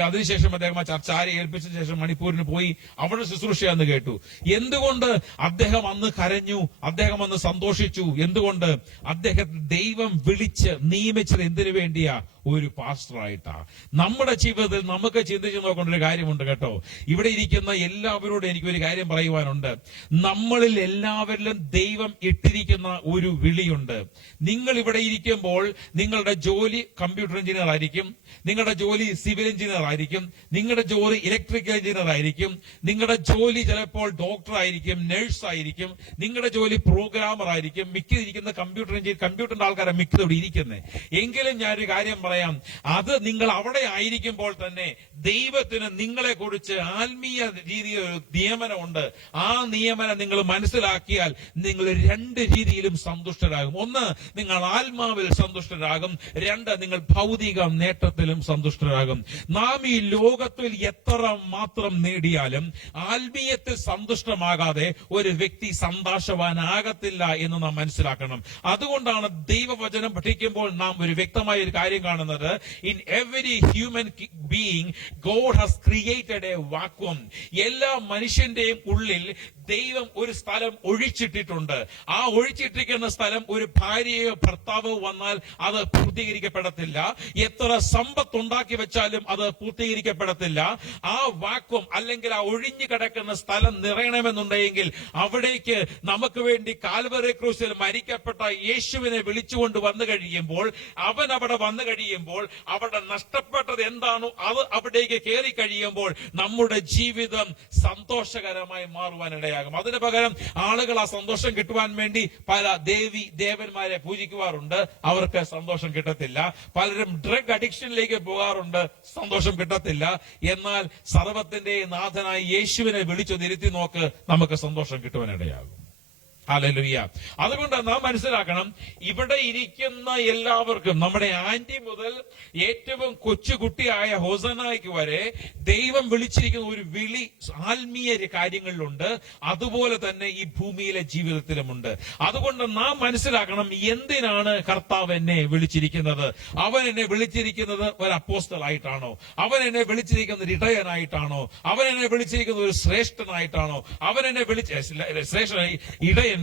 അതിനുശേഷം അദ്ദേഹം ആ ചർച്ച ആരെ ഏൽപ്പിച്ച ശേഷം മണിപ്പൂരിന് പോയി അവിടെ ശുശ്രൂഷയാന്ന് കേട്ടു. എന്തുകൊണ്ട് അദ്ദേഹം അന്ന് കരഞ്ഞു? അദ്ദേഹം അന്ന് സന്തോഷിച്ചു. എന്തുകൊണ്ട്? അദ്ദേഹത്തെ ദൈവം വിളിച്ച് നിയമിച്ചത് എന്തിനു വേണ്ടിയാ? ഒരു പാസ്റ്ററായിട്ടാ. നമ്മുടെ ജീവിതത്തിൽ നമുക്ക് ചിന്തിച്ചു നോക്കേണ്ട ഒരു കാര്യമുണ്ട് കേട്ടോ. ഇവിടെ ഇരിക്കുന്ന എല്ലാവരോടും എനിക്കൊരു കാര്യം പറയുവാനുണ്ട്. നമ്മളിൽ എല്ലാവരിലും ദൈവം ഇട്ടിരിക്കുന്ന ഒരു വിളിയുണ്ട്. നിങ്ങൾ ഇവിടെ ഇരിക്കുമ്പോൾ നിങ്ങളുടെ ജോലി കമ്പ്യൂട്ടർ എഞ്ചിനീയർ ആയിരിക്കും, നിങ്ങളുടെ ജോലി സിവിൽ എഞ്ചിനീയർ ആയിരിക്കും, നിങ്ങളുടെ ജോലി ഇലക്ട്രിക്കൽ എഞ്ചിനീയർ ആയിരിക്കും, നിങ്ങളുടെ ജോലി ചിലപ്പോൾ ഡോക്ടർ ആയിരിക്കും, നഴ്സ് ആയിരിക്കും, നിങ്ങളുടെ ജോലി പ്രോഗ്രാമർ ആയിരിക്കും. മിക്കതിരിക്കുന്ന കമ്പ്യൂട്ടറിന്റെ ആൾക്കാരെ മിക്കതോടെ ഇരിക്കുന്നത്. എങ്കിലും ഞാനൊരു കാര്യം പറയാം. അത് നിങ്ങൾ അവിടെ ആയിരിക്കുമ്പോൾ തന്നെ ദൈവത്തിന് നിങ്ങളെ കുറിച്ച് ആത്മീയ രീതിയിൽ ഒരു നിയമനമുണ്ട്. ആ നിയമനം നിങ്ങൾ മനസ്സിലാക്കിയാൽ നിങ്ങൾ രണ്ട് രീതിയിലും സന്തുഷ്ടരാകും. ഒന്ന്, നിങ്ങൾ ആത്മാവിൽ സന്തുഷ്ടരാകും. രണ്ട്, നിങ്ങൾ ഭൗതിക നേട്ടത്തിലും സന്തുഷ്ടരാകും. നാം ഈ ലോകത്തിൽ എത്ര മാത്രം നേടിയാലും ആത്മീയത്തിൽ സന്തുഷ്ടമാകാതെ ഒരു വ്യക്തി സന്തോഷവാനാകത്തില്ല എന്ന് നാം മനസ്സിലാക്കണം. അതുകൊണ്ടാണ് ദൈവവചനം പഠിക്കുമ്പോൾ നാം ഒരു വ്യക്തമായ ഒരു കാര്യം കാണുന്നത്. In every human being God has created A vacuum. എല്ലാ മനുഷ്യന്റെയും ഉള്ളിൽ ദൈവം ഒരു സ്ഥലം ഒഴിച്ചിട്ടിട്ടുണ്ട്. ആ ഒഴിച്ചിട്ടിരിക്കുന്ന സ്ഥലം ഒരു ഭാര്യയോ ഭർത്താവോ വന്നാൽ അത് പൂർത്തീകരിക്കപ്പെടത്തില്ല. എത്ര സമ്പത്ത് ഉണ്ടാക്കി വെച്ചാലും അത് പൂർത്തീകരിക്കപ്പെടത്തില്ല. ആ വാക്വം അല്ലെങ്കിൽ ആ ഒഴിഞ്ഞു കിടക്കുന്ന സ്ഥലം നിറയണമെന്നുണ്ടെങ്കിൽ അവിടേക്ക് നമുക്ക് വേണ്ടി കാൽവറി ക്രൂസിൽ മരിക്കപ്പെട്ട യേശുവിനെ വിളിച്ചുകൊണ്ട് വന്നു കഴിയുമ്പോൾ, അവൻ അവിടെ വന്നു കഴിയുമ്പോൾ, അവിടെ നഷ്ടപ്പെട്ടത് എന്താണോ അത് അവിടേക്ക് കയറി കഴിയുമ്പോൾ നമ്മുടെ ജീവിതം സന്തോഷകരമായി മാറുവാനിടയാകും. അതിന് പകരം ആളുകൾ ആ സന്തോഷം കിട്ടുവാൻ വേണ്ടി പല ദേവന്മാരെ പൂജിക്കുവാറുണ്ട്. അവർക്ക് സന്തോഷം കിട്ടത്തില്ല. പലരും ഡ്രഗ് അഡിക്ഷനിലേക്ക് പോകാറുണ്ട്. സന്തോഷം കിട്ടത്തില്ല. എന്നാൽ സർവ്വത്തിന്റെ നാഥനായി യേശുവിനെ വിളിച്ചു തിരുത്തി നോക്ക്, നമുക്ക് സന്തോഷം കിട്ടുവാനിടയാകും. ഹല്ലേലൂയ. അതുകൊണ്ട് നാം മനസ്സിലാക്കണം, ഇവിടെ ഇരിക്കുന്ന എല്ലാവർക്കും, നമ്മുടെ ആന്റി മുതൽ ഏറ്റവും കൊച്ചുകുട്ടിയായ ഹോസനായ്ക്ക് വരെ ദൈവം വിളിച്ചിരിക്കുന്ന ഒരു വിളി ആത്മീയ കാര്യങ്ങളിലുണ്ട്. അതുപോലെ തന്നെ ഈ ഭൂമിയിലെ ജീവിതത്തിലുമുണ്ട്. അതുകൊണ്ട് നാം മനസ്സിലാക്കണം, എന്തിനാണ് കർത്താവ് എന്നെ വിളിച്ചിരിക്കുന്നത്? അവൻ എന്നെ വിളിച്ചിരിക്കുന്നത് ഒരു അപ്പോസ്തലായിട്ടാണോ? അവൻ എന്നെ വിളിച്ചിരിക്കുന്നത് ഒരു ഇടയനായിട്ടാണോ? അവൻ എന്നെ വിളിച്ചിരിക്കുന്നത് ഒരു ശ്രേഷ്ഠനായിട്ടാണോ? അവൻ എന്നെ ഇടയൻ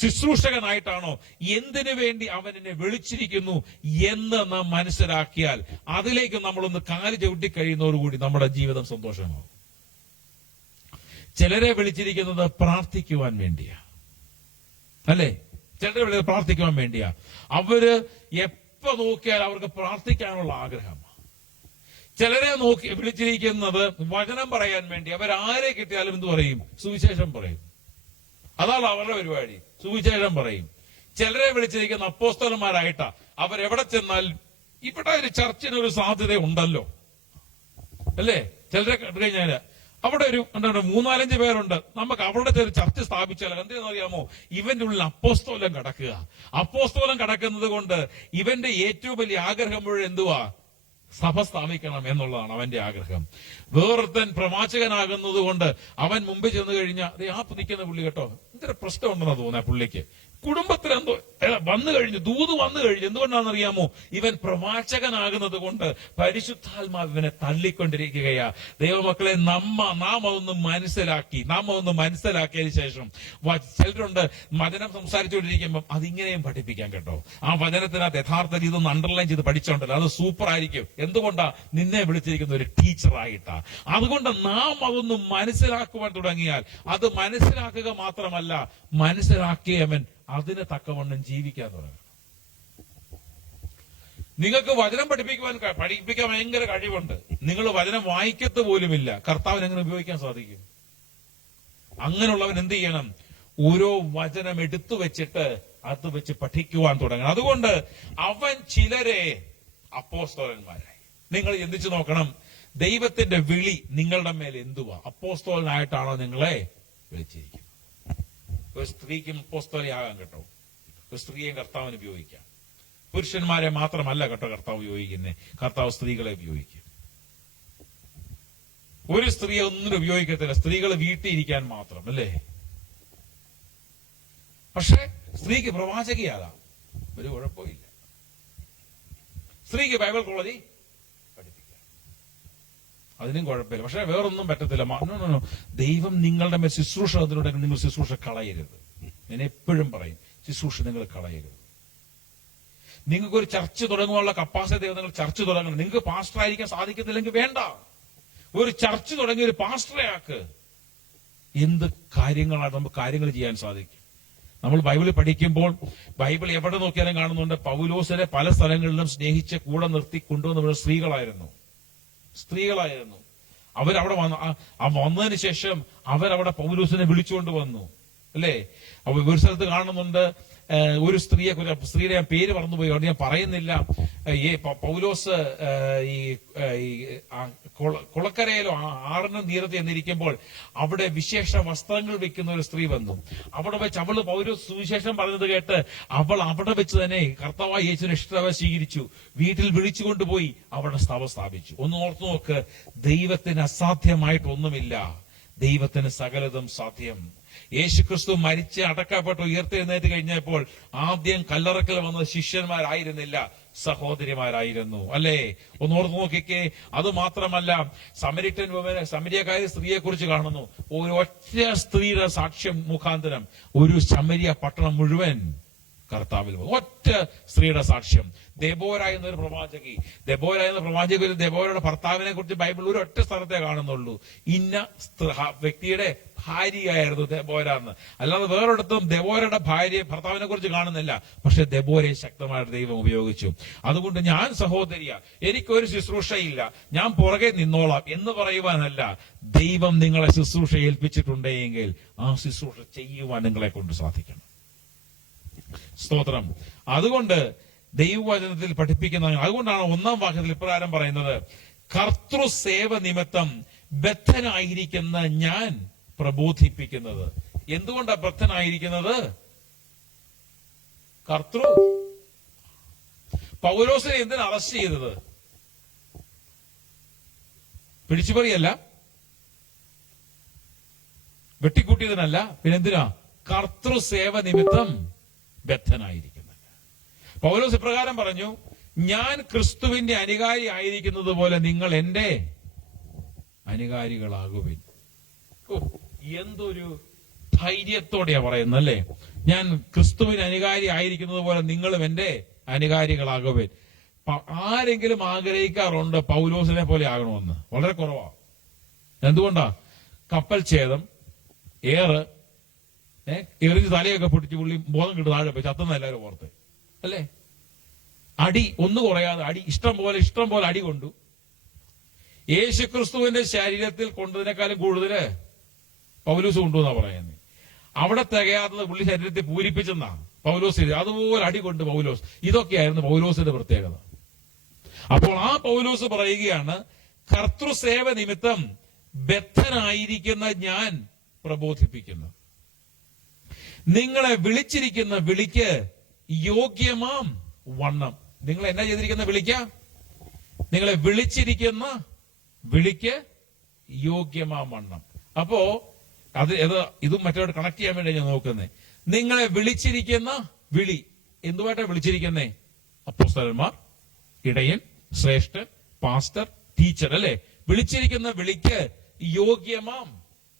ശുശ്രൂഷകനായിട്ടാണോ? എന്തിനു വേണ്ടി അവൻ എന്നെ വിളിച്ചിരിക്കുന്നു എന്ന് നാം മനസ്സിലാക്കിയാൽ അതിലേക്ക് നമ്മളൊന്ന് കാല് ചവിട്ടി കഴിയുന്നതോടുകൂടി നമ്മുടെ ജീവിതം സന്തോഷമാവും. ചിലരെ വിളിച്ചിരിക്കുന്നത് പ്രാർത്ഥിക്കുവാൻ വേണ്ടിയാ, അല്ലേ? ചിലരെ പ്രാർത്ഥിക്കുവാൻ വേണ്ടിയാ. അവര് എപ്പോ നോക്കിയാൽ അവർക്ക് പ്രാർത്ഥിക്കാനുള്ള ആഗ്രഹമാണ്. ചിലരെ വിളിച്ചിരിക്കുന്നത് വചനം പറയാൻ വേണ്ടി. അവരാരെ കിട്ടിയാലും എന്ത് പറയും? സുവിശേഷം പറയും. അതാണ് അവരുടെ പരിപാടി, സുവിശേഷം പറയും. ചിലരെ വിളിച്ചിരിക്കുന്ന അപ്പോസ്തലന്മാരായിട്ടാ. അവരെവിടെ ചെന്നാൽ ഇവിടെ ഒരു ചർച്ചിനൊരു സാധ്യത ഉണ്ടല്ലോ, അല്ലേ? ചിലരെ കഴിഞ്ഞാല് അവിടെ ഒരു 3-4 പേരുണ്ട്, നമുക്ക് അവിടെ ഒരു ചർച്ച സ്ഥാപിച്ചാൽ എന്തെന്ന് അറിയാമോ? ഇവന്റെ ഉള്ളിൽ അപ്പോസ്തലം കിടക്കുക. അപ്പോസ്തലം കിടക്കുന്നത് കൊണ്ട് ഇവന്റെ ഏറ്റവും വലിയ ആഗ്രഹം മുഴുവൻ എന്തുവാ? സഭ സ്ഥാപിക്കണം എന്നുള്ളതാണ് അവന്റെ ആഗ്രഹം. വേറൊരുത്തൻ പ്രവാചകനാകുന്നത് കൊണ്ട് അവൻ മുമ്പ് ചെന്ന് കഴിഞ്ഞാൽ ആ നിൽക്കുന്ന പുള്ളി കേട്ടോ എന്തൊരു പ്രശ്നം ഉണ്ടെന്നാ തോന്നുന്നത്. പുള്ളിക്ക് കുടുംബത്തിൽ എന്തോ വന്നു കഴിഞ്ഞു, ദൂത് വന്നു കഴിഞ്ഞു. എന്തുകൊണ്ടാണെന്നറിയാമോ? ഇവൻ പ്രവാചകനാകുന്നത് കൊണ്ട് പരിശുദ്ധാത്മാവ് ഇവനെ തള്ളിക്കൊണ്ടിരിക്കുകയാ. ദൈവമക്കളെ, നാം അതൊന്ന് മനസ്സിലാക്കിയതിനു ശേഷം ചിലരുണ്ട് വചനം സംസാരിച്ചുകൊണ്ടിരിക്കുമ്പോൾ അതിങ്ങനെയും പഠിപ്പിക്കാം കേട്ടോ. ആ വചനത്തിനകത്ത് യഥാർത്ഥത്തിൽ ഇതൊന്ന് അണ്ടർലൈൻ ചെയ്ത് പഠിച്ചോണ്ടല്ലോ, അത് സൂപ്പർ ആയിരിക്കും. എന്തുകൊണ്ടാ? നിന്നെ വിളിച്ചിരിക്കുന്ന ഒരു ടീച്ചറായിട്ടാ. അതുകൊണ്ട് നാം അതൊന്ന് മനസ്സിലാക്കുവാൻ തുടങ്ങിയാൽ, അത് മനസ്സിലാക്കുക മാത്രമല്ല, മനസ്സിലാക്കിയവൻ അതിന് തക്കവണ്ണം ജീവിക്കാൻ തുടങ്ങും. നിങ്ങൾക്ക് വചനം പഠിപ്പിക്കാൻ ഭയങ്കര കഴിവുണ്ട്, നിങ്ങൾ വചനം വായിക്കത്ത് പോലുമില്ല, കർത്താവിന് എങ്ങനെ ഉപയോഗിക്കാൻ സാധിക്കും? അങ്ങനെയുള്ളവൻ എന്ത് ചെയ്യണം? ഓരോ വചനം എടുത്തു വെച്ചിട്ട് അത് വെച്ച് പഠിക്കുവാൻ തുടങ്ങണം. അതുകൊണ്ട് അവൻ ചിലരെ അപ്പോസ്തലന്മാരായി. നിങ്ങൾ ചിന്തിച്ചു നോക്കണം, ദൈവത്തിന്റെ വിളി നിങ്ങളുടെ മേൽ എന്തുവാ? അപ്പോസ്തലനായിട്ടാണോ നിങ്ങളെ വിളിച്ചിരിക്കുന്നത്? ഒരു സ്ത്രീക്കും അപ്പോസ്തലയാകാൻ കേട്ടോ. ഒരു സ്ത്രീയെ കർത്താവിന് ഉപയോഗിക്കാം. പുരുഷന്മാരെ മാത്രമല്ല കേട്ടോ കർത്താവ് ഉപയോഗിക്കുന്നത്, കർത്താവ് സ്ത്രീകളെ ഉപയോഗിക്കും. ഒരു സ്ത്രീയെ ഒന്നിനും ഉപയോഗിക്കത്തില്ല, സ്ത്രീകൾ വീട്ടിൽ ഇരിക്കാൻ മാത്രം, അല്ലേ? പക്ഷെ സ്ത്രീക്ക് പ്രവാചകിയാകാം, ഒരു കുഴപ്പമില്ല. സ്ത്രീക്ക് ബൈബിൾ കോളേജിൽ പഠിപ്പിക്കാം, അതിനും കുഴപ്പമില്ല. പക്ഷെ വേറൊന്നും പറ്റത്തില്ല. ദൈവം നിങ്ങളുടെ മേൽ ശുശ്രൂഷ അതിലൂടെ നിങ്ങൾ ശുശ്രൂഷ കളയരുത്. ഞാൻ എപ്പോഴും പറയും, ശുശ്രൂഷ നിങ്ങൾ കളയരുത്. നിങ്ങൾക്കൊരു ചർച്ച് തുടങ്ങുവാനുള്ള കപ്പാസിറ്റി നിങ്ങൾ ചർച്ച് തുടങ്ങണം. നിങ്ങൾക്ക് പാസ്റ്റർ ആയിരിക്കാൻ സാധിക്കത്തില്ലെങ്കിൽ വേണ്ട, ഒരു ചർച്ച് തുടങ്ങി ഒരു പാസ്റ്ററെ ആക്ക്. എന്ത് കാര്യങ്ങളാണ് നമുക്ക് കാര്യങ്ങൾ ചെയ്യാൻ സാധിക്കും. നമ്മൾ ബൈബിൾ പഠിക്കുമ്പോൾ ബൈബിൾ എവിടെ നോക്കിയാലും കാണുന്നുണ്ട്, പൗലോസിനെ പല സ്ഥലങ്ങളിലും സ്നേഹിച്ച് കൂടെ നിർത്തി കൊണ്ടുവന്ന സ്ത്രീകളായിരുന്നു. അവരവിടെ വന്നതിന് ശേഷം അവരവിടെ പൗലോസിനെ വിളിച്ചുകൊണ്ട് വന്നു, അല്ലേ? അപ്പൊ ഒരു സ്ഥലത്ത് കാണുന്നുണ്ട്, ഒരു സ്ത്രീയുടെ ഞാൻ പേര് മറന്നുപോയി, അവിടെ ഞാൻ പറയുന്നില്ല. പൗലോസ് ഈ കുളക്കരയിലോ ആറിനും തീരത്ത് എന്നിരിക്കുമ്പോൾ അവിടെ വിശേഷ വസ്ത്രങ്ങൾ വെക്കുന്ന ഒരു സ്ത്രീ വന്നു. അവിടെ വെച്ച് അവള് പൗലോസ് സുവിശേഷം പറഞ്ഞത് കേട്ട് അവൾ അവിടെ വെച്ച് തന്നെ കർത്താവായ യേശുവിനെ ഇഷ്ടവ സ്വീകരിച്ചു. വീട്ടിൽ വിളിച്ചുകൊണ്ടുപോയി അവിടെ സ്തവ സ്ഥാപിച്ചു. ഒന്ന് ഓർത്തു നോക്ക്, ദൈവത്തിന് അസാധ്യമായിട്ടൊന്നുമില്ല, ദൈവത്തിന് സകലതും സാധ്യം. യേശുക്രിസ്തു മരിച്ച് അടക്കപ്പെട്ട് ഉയർത്തെഴുന്നേറ്റ് കഴിഞ്ഞപ്പോൾ ആദ്യം കല്ലറക്കൽ വന്നത് ശിഷ്യന്മാരായിരുന്നില്ല, സഹോദരിമാരായിരുന്നു, അല്ലേ? ഒന്ന് ഓർത്ത് നോക്കിക്കേ. അത് മാത്രമല്ല, സമരിയക്കാരി സ്ത്രീയെ കുറിച്ച് കാണുന്നു. ഒരൊറ്റ സ്ത്രീയുടെ സാക്ഷ്യം മുഖാന്തരം ഒരു ശമരിയ പട്ടണം മുഴുവൻ കർത്താവിൽ, ഒറ്റ സ്ത്രീയുടെ സാക്ഷ്യം. ദെബോര എന്നൊരു പ്രവാചകി, ദെബോരയുടെ ഭർത്താവിനെ കുറിച്ച് ബൈബിൾ ഒരു ഒറ്റ സ്ഥലത്തെ കാണുന്നുള്ളൂ. ഇന്ന വ്യക്തിയുടെ ഭാര്യയായിരുന്നു ദെബോര എന്ന്. അല്ലാതെ വേറൊരിടത്തും ദെബോരയുടെ ഭർത്താവിനെ കുറിച്ച് കാണുന്നില്ല. പക്ഷെ ദെബോരയെ ശക്തമായിട്ട് ദൈവം ഉപയോഗിച്ചു. അതുകൊണ്ട് ഞാൻ സഹോദരിയ, എനിക്കൊരു ശുശ്രൂഷയില്ല, ഞാൻ പുറകെ നിന്നോളാം എന്ന് പറയുവാനല്ല. ദൈവം നിങ്ങളെ ശുശ്രൂഷ ഏൽപ്പിച്ചിട്ടുണ്ടെങ്കിൽ ആ ശുശ്രൂഷ ചെയ്യുവാൻ നിങ്ങളെ കൊണ്ട് സാധിക്കണം. സ്തോത്രം. അതുകൊണ്ട് ദൈവവചനത്തിൽ പഠിപ്പിക്കുന്ന, അതുകൊണ്ടാണ് 1-ാം വാക്യത്തിൽ ഇപ്രകാരം പറയുന്നത്, കർത്തൃസേവ നിമിത്തം ബദ്ധനായിരിക്കുന്ന ഞാൻ പ്രബോധിപ്പിക്കുന്നത്. എന്തുകൊണ്ടാണ് ബദ്ധനായിരിക്കുന്നത്? പൗലോസിനെ എന്തിനാ അറസ്റ്റ് ചെയ്തത്? പിടിച്ചുപറിയല്ല, വെട്ടിക്കൂട്ടിയതിനല്ല, പിന്നെന്തിനാ? കർത്തൃസേവ നിമിത്തം ബദ്ധനായിരിക്കുന്നത്. പൗലോസ് ഇപ്രകാരം പറഞ്ഞു, ഞാൻ ക്രിസ്തുവിന്റെ അനുകാരി ആയിരിക്കുന്നത് പോലെ നിങ്ങൾ എന്റെ അനുകാരികളാകുവിൻ. എന്തൊരു ധൈര്യത്തോടെയാ പറയുന്നത്, അല്ലേ? ഞാൻ ക്രിസ്തുവിന് അനുകാരി ആയിരിക്കുന്നത് പോലെ നിങ്ങളും എന്റെ അനുകാരികളാകുവിൻ. ആരെങ്കിലും ആഗ്രഹിക്കാറുണ്ട് പൗലോസിനെ പോലെ ആകണമെന്ന്? വളരെ കുറവാ. എന്തുകൊണ്ടാ? കപ്പൽ ഛേദം, എറിഞ്ഞ് തലയൊക്കെ പൊട്ടിച്ച് പുള്ളി ബോധം കിട്ടും, താഴെ പോയി ചത്തുന്ന എല്ലാവരും ഓർത്ത്, അല്ലേ? അടി ഒന്നു കുറയാതെ അടി, ഇഷ്ടം പോലെ അടി കൊണ്ടു. യേശുക്രിസ്തുവിന്റെ ശരീരത്തിൽ കൊണ്ടതിനേക്കാളും കൂടുതല് പൗലോസ് കൊണ്ടുവന്നാ പറയുന്നത്. അവിടെ തികയാത്തത് പുള്ളി ശരീരത്തിൽ പൂരിപ്പിച്ചെന്നാ പൗലോസ്. അതുപോലെ അടി കൊണ്ട് പൗലോസ്. ഇതൊക്കെയായിരുന്നു പൗലോസിന്റെ പ്രത്യേകത. അപ്പോൾ ആ പൗലോസ് പറയുകയാണ്, കർത്തൃസേവ നിമിത്തം ബദ്ധനായിരിക്കുന്ന ഞാൻ പ്രബോധിപ്പിക്കുന്നു. നിങ്ങളെ വിളിച്ചിരിക്കുന്ന വിളിക്ക് യോഗ്യമാം വണ്ണം. നിങ്ങൾ എന്നാ ചെയ്തിരിക്കുന്ന വിളിക്ക? നിങ്ങളെ വിളിച്ചിരിക്കുന്ന വിളിക്ക് യോഗ്യമാം വണ്ണം. അപ്പോ ഇതും മറ്റോട് കണക്ട് ചെയ്യാൻ വേണ്ടി ഞാൻ നോക്കുന്നത്. നിങ്ങളെ വിളിച്ചിരിക്കുന്ന വിളി എന്തുമായിട്ടാണ് വിളിച്ചിരിക്കുന്നേ? അപ്പോസ്തലന്മാർ, ഇടയൻ, ശ്രേഷ്ഠൻ, പാസ്റ്റർ, ടീച്ചർ, അല്ലെ? വിളിച്ചിരിക്കുന്ന വിളിക്ക് യോഗ്യമാം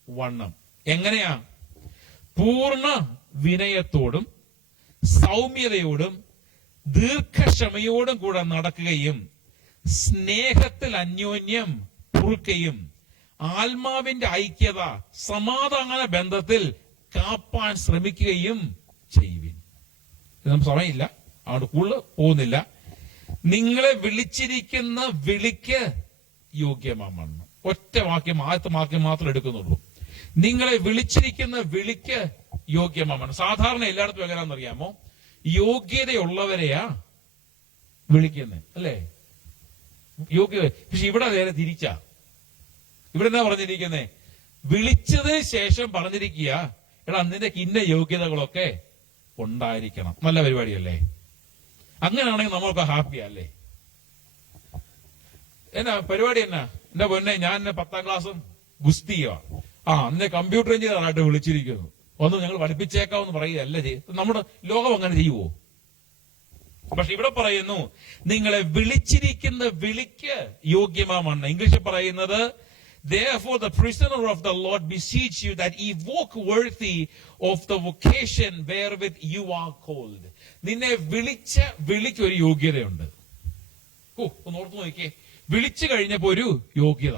വണ്ണം. എങ്ങനെയാ? പൂർണ്ണ വിനയത്തോടും സൗമ്യതയോടും ദീർഘക്ഷമയോടും കൂടെ നടക്കുകയും സ്നേഹത്തിൽ അന്യോന്യം പൊറുക്കുകയും ആത്മാവിന്റെ ഐക്യത സമാധാന ബന്ധത്തിൽ കാപ്പാൻ ശ്രമിക്കുകയും ചെയ്യുവിൻ. നമുക്ക് സമയമില്ല, അതുകൊണ്ട് കൂടുതൽ പോകുന്നില്ല. നിങ്ങളെ വിളിച്ചിരിക്കുന്ന വിളിക്ക് യോഗ്യമാണെന്ന് ഒറ്റ വാക്യം, ആദ്യത്തെ വാക്യം മാത്രം എടുക്കുന്നുള്ളൂ. നിങ്ങളെ വിളിച്ചിരിക്കുന്ന വിളിക്ക് യോഗ്യമാണ്. സാധാരണ എല്ലായിടത്തും എങ്ങനെയാണെന്നറിയാമോ? യോഗ്യതയുള്ളവരെയാ വിളിക്കുന്നത്, അല്ലേ? യോഗ്യത. പക്ഷെ ഇവിടെ നേരെ തിരിച്ചാ. ഇവിടെ എന്താ പറഞ്ഞിരിക്കുന്നേ? വിളിച്ചതിന് ശേഷം പറഞ്ഞിരിക്കുക, എടാ നിന്റെ ഇന്ന യോഗ്യതകളൊക്കെ ഉണ്ടായിരിക്കണം. നല്ല പരിപാടിയല്ലേ? അങ്ങനെയാണെങ്കിൽ നമ്മൾക്ക് ഹാപ്പിയാ, അല്ലേ? എന്നാ പരിപാടി? എന്നാ എന്റെ പൊന്നെ, ഞാൻ 10ാം ക്ലാസ്സും ഗുസ്തിയോ എന്നെ കമ്പ്യൂട്ടർ എഞ്ചിനീയറായിട്ട് വിളിച്ചിരിക്കുന്നു, ഒന്ന് ഞങ്ങൾ പഠിപ്പിച്ചേക്കാവെന്ന് പറയുകയല്ല ചെയ്യും. നമ്മുടെ ലോകം അങ്ങനെ ചെയ്യുവോ? പക്ഷെ ഇവിടെ പറയുന്നു, നിങ്ങളെ വിളിച്ചിരിക്കുന്ന വിളിക്ക് യോഗ്യമാണെന്ന്. ഇംഗ്ലീഷിൽ പറയുന്നത്, therefore the prisoner of the Lord beseech you that ye walk worthy of the vocation wherewith you are called. നിന്നെ വിളിച്ച വിളിക്ക് ഒരു യോഗ്യതയുണ്ട്. ഒന്ന് ഓർത്തു നോക്കിയേ. വിളിച്ചു കഴിഞ്ഞപ്പോ ഒരു യോഗ്യത.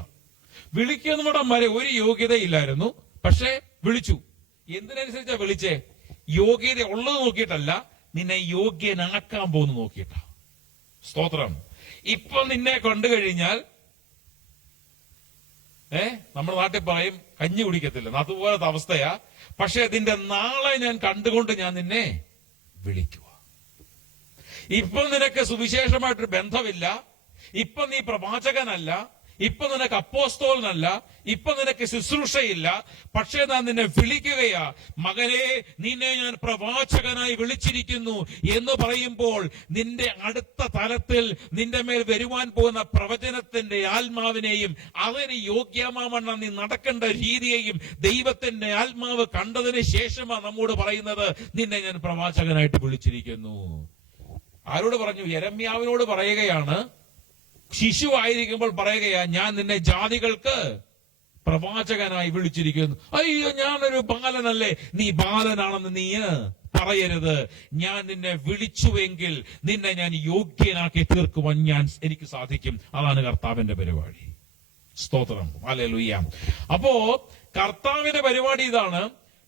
വിളിക്കുന്നവിടം വരെ ഒരു യോഗ്യതയില്ലായിരുന്നു, പക്ഷെ വിളിച്ചു. എന്തിനനുസരിച്ചാ വിളിച്ചേ? യോഗ്യത ഉള്ളത് നോക്കിയിട്ടല്ല, നിന്നെ യോഗ്യനാക്കാൻ പോകുന്നു നോക്കിയിട്ടാ. സ്തോത്രം. ഇപ്പൊ നിന്നെ കണ്ടു കഴിഞ്ഞാൽ നമ്മുടെ നാട്ടിൽ പറയും കഞ്ഞി കുടിക്കത്തില്ല, അതുപോലത്തെ അവസ്ഥയാ. പക്ഷെ അതിന്റെ നാളെ ഞാൻ കണ്ടുകൊണ്ട് ഞാൻ നിന്നെ വിളിക്കുക. ഇപ്പൊ നിനക്ക് സുവിശേഷമായിട്ടൊരു ബന്ധമില്ല, ഇപ്പൊ നീ പ്രവാചകനല്ല, ഇപ്പൊ നിനക്ക് അപ്പോസ്തലനല്ല, ഇപ്പൊ നിനക്ക് ശുശ്രൂഷയില്ല, പക്ഷേ ഞാൻ നിന്നെ വിളിക്കുകയാ. മകനെ, നിന്നെ ഞാൻ പ്രവാചകനായി വിളിച്ചിരിക്കുന്നു എന്ന് പറയുമ്പോൾ നിന്റെ അടുത്ത തലത്തിൽ നിന്റെ മേൽ വരുവാൻ പോകുന്ന പ്രവചനത്തിന്റെ ആത്മാവിനെയും അതിന് യോഗ്യമാവണ്ണം നീ നടക്കേണ്ട രീതിയെയും ദൈവത്തിന്റെ ആത്മാവ് കണ്ടതിന് ശേഷമാണ് നമ്മോട് പറയുന്നത്, നിന്നെ ഞാൻ പ്രവാചകനായിട്ട് വിളിച്ചിരിക്കുന്നു. ആരോട് പറഞ്ഞു? യെരമ്യാവിനോട് പറയുകയാണ്. ശിശു ആയിരിക്കുമ്പോൾ പറയുകയാ, ഞാൻ നിന്നെ ജാതികൾക്ക് പ്രവാചകനായി വിളിച്ചിരിക്കുന്നു. അയ്യോ, ഞാനൊരു ബാലനല്ലേ? നീ ബാലനാണെന്ന് നീ പറയരുത്. ഞാൻ നിന്നെ വിളിച്ചുവെങ്കിൽ നിന്നെ ഞാൻ യോഗ്യനാക്കി തീർക്കുവാൻ എനിക്ക് സാധിക്കും. അതാണ് കർത്താവിന്റെ പരിപാടി. സ്തോത്രം. ഹല്ലേലൂയ. അപ്പോ കർത്താവിന്റെ പരിപാടി ഇതാണ്.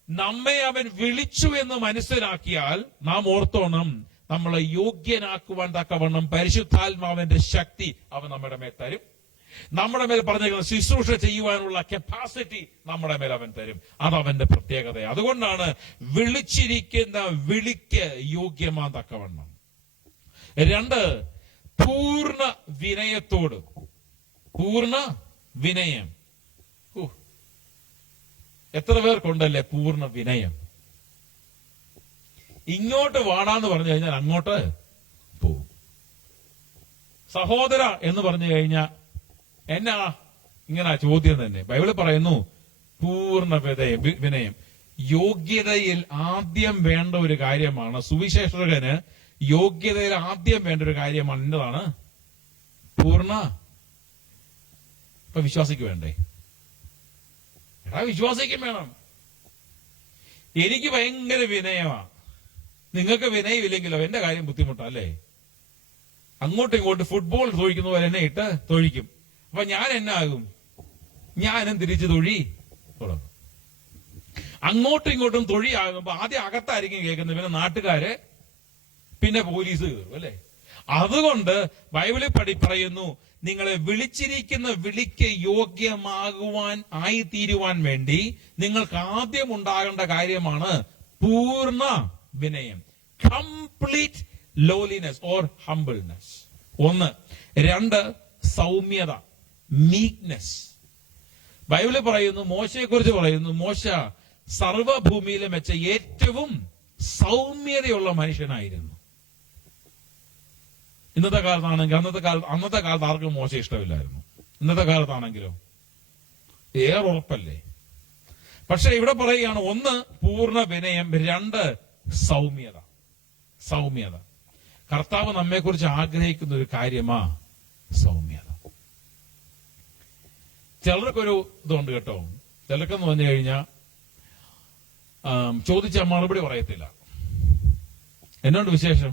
നമ്മെ അവൻ വിളിച്ചു എന്ന് മനസ്സിലാക്കിയാൽ നാം ഓർത്തോണം, നമ്മളെ യോഗ്യനാക്കുവാൻ തക്കവണ്ണം പരിശുദ്ധാത്മാവിന്റെ ശക്തി അവൻ നമ്മുടെ മേൽ തരും. നമ്മുടെ മേൽ പറഞ്ഞേക്കുന്ന ശുശ്രൂഷ ചെയ്യുവാനുള്ള കപ്പാസിറ്റി നമ്മുടെ മേൽ അവൻ തരും. അതവന്റെ പ്രത്യേകത. അതുകൊണ്ടാണ് വിളിച്ചിരിക്കുന്ന വിളിക്ക് യോഗ്യമാൻ തക്കവണ്ണം. 2, പൂർണ്ണ വിനയത്തോട്. പൂർണ്ണ വിനയം. എത്ര പേർക്കുണ്ടല്ലേ പൂർണ്ണ വിനയം? ഇങ്ങോട്ട് വാടാന്ന് പറഞ്ഞു കഴിഞ്ഞാൽ അങ്ങോട്ട് പോവും. സഹോദര എന്ന് പറഞ്ഞു കഴിഞ്ഞാൽ എന്നാ ഇങ്ങനെ ചോദ്യം തന്നെ. ബൈബിളിൽ പറയുന്നു പൂർണ്ണ വിനയം. യോഗ്യതയിൽ ആദ്യം വേണ്ട ഒരു കാര്യമാണ്. സുവിശേഷകന് യോഗ്യതയിൽ ആദ്യം വേണ്ട ഒരു കാര്യമാണ് എന്നതാണ് പൂർണ്ണ. ഇപ്പൊ വിശ്വാസിക്ക് വേണ്ടേ? വിശ്വാസിക്കും വേണം. എനിക്ക് ഭയങ്കര വിനയമാ, നിങ്ങൾക്ക് വിനയമില്ലെങ്കിലോ എന്റെ കാര്യം ബുദ്ധിമുട്ടല്ലേ? അങ്ങോട്ടും ഇങ്ങോട്ട് ഫുട്ബോൾ തൊഴിക്കുന്ന പോലെ എന്നെ ഇട്ട് തൊഴിക്കും. അപ്പൊ ഞാൻ എന്നാകും? ഞാനും തിരിച്ച് തൊഴി തുടങ്ങും. അങ്ങോട്ടും ഇങ്ങോട്ടും തൊഴിയാകുമ്പോ ആദ്യം അകത്തായിരിക്കും കേൾക്കുന്നത്, പിന്നെ നാട്ടുകാര്, പിന്നെ പോലീസ് കയറും, അല്ലെ? അതുകൊണ്ട് ബൈബിളിൽ പറയുന്നു, നിങ്ങളെ വിളിച്ചിരിക്കുന്ന വിളിക്ക് ആയിത്തീരുവാൻ വേണ്ടി നിങ്ങൾക്ക് ആദ്യം ഉണ്ടാകേണ്ട കാര്യമാണ് പൂർണ്ണ വിനയം. Complete ലോലിനെസ് or humbleness. 1. 2, സൗമ്യത, മീക്നെസ്. ബൈബിളിൽ പറയുന്നു, മോശയെ കുറിച്ച് പറയുന്നു, മോശ സർവഭൂമിയിലും വെച്ച ഏറ്റവും സൗമ്യതയുള്ള മനുഷ്യനായിരുന്നു. ഇന്നത്തെ കാലത്താണെങ്കിൽ അന്നത്തെ കാലത്ത് ആർക്കും മോശം ഇഷ്ടമില്ലായിരുന്നു. ഇന്നത്തെ കാലത്താണെങ്കിലോ ഏറെ ഉറപ്പല്ലേ? പക്ഷെ ഇവിടെ പറയുകയാണ്, ഒന്ന് പൂർണ്ണ വിനയം, രണ്ട് സൗമ്യത. സൗമ്യത കർത്താവ് നമ്മെക്കുറിച്ച് ആഗ്രഹിക്കുന്ന ഒരു കാര്യമാ സൗമ്യത. ചിലർക്കൊരു ഇതുണ്ട് കേട്ടോ, ചിലർക്കെന്ന് പറഞ്ഞു കഴിഞ്ഞാൽ ചോദിച്ച മറുപടി പറയത്തില്ല. എന്നോട് വിശേഷം,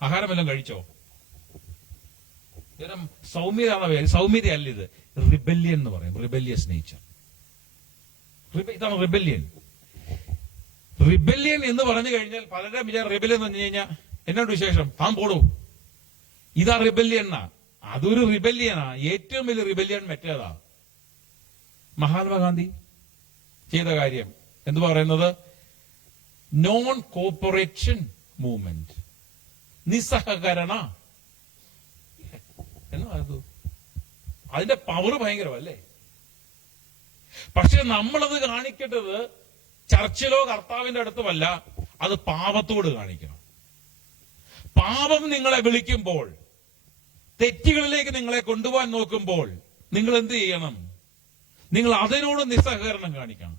ആഹാരമെല്ലാം കഴിച്ചോ? സൗമ്യത. സൗമ്യതയല്ല ഇത്, റിബല്യൻ എന്ന് പറയും. റിബല്യസ് നേച്ചർ, ഇതാണ് റിബല്യൻ. റിബല്യൻ എന്ന് പറഞ്ഞു കഴിഞ്ഞാൽ പലരും വിചാരം റിബല്യൻ എന്ന് പറഞ്ഞു കഴിഞ്ഞാൽ എന്നോട് വിശേഷം, താൻ പോടൂ, ഇതാ റിബല്യനാ. അതൊരു റിബല്യനാ. ഏറ്റവും വലിയ റിബല്യൻ മറ്റേതാ. മഹാത്മാഗാന്ധി ചെയ്ത കാര്യം എന്ത് പറയുന്നത്? നോൺ കോപ്പറേഷൻ മൂവ്മെന്റ്, നിസ്സഹകരണ. എന്നാ അതിന്റെ പവർ ഭയങ്കരമല്ലേ? പക്ഷെ നമ്മളത് കാണിക്കേണ്ടത് ചർച്ചിലോ കർത്താവിന്റെ അടുത്തുമല്ല, അത് പാപത്തോട് കാണിക്കണം. പാപം നിങ്ങളെ വിളിക്കുമ്പോൾ, തെറ്റുകളിലേക്ക് നിങ്ങളെ കൊണ്ടുപോകാൻ നോക്കുമ്പോൾ നിങ്ങൾ എന്ത് ചെയ്യണം? നിങ്ങൾ അതിനോട് നിസ്സഹകരണം കാണിക്കണം.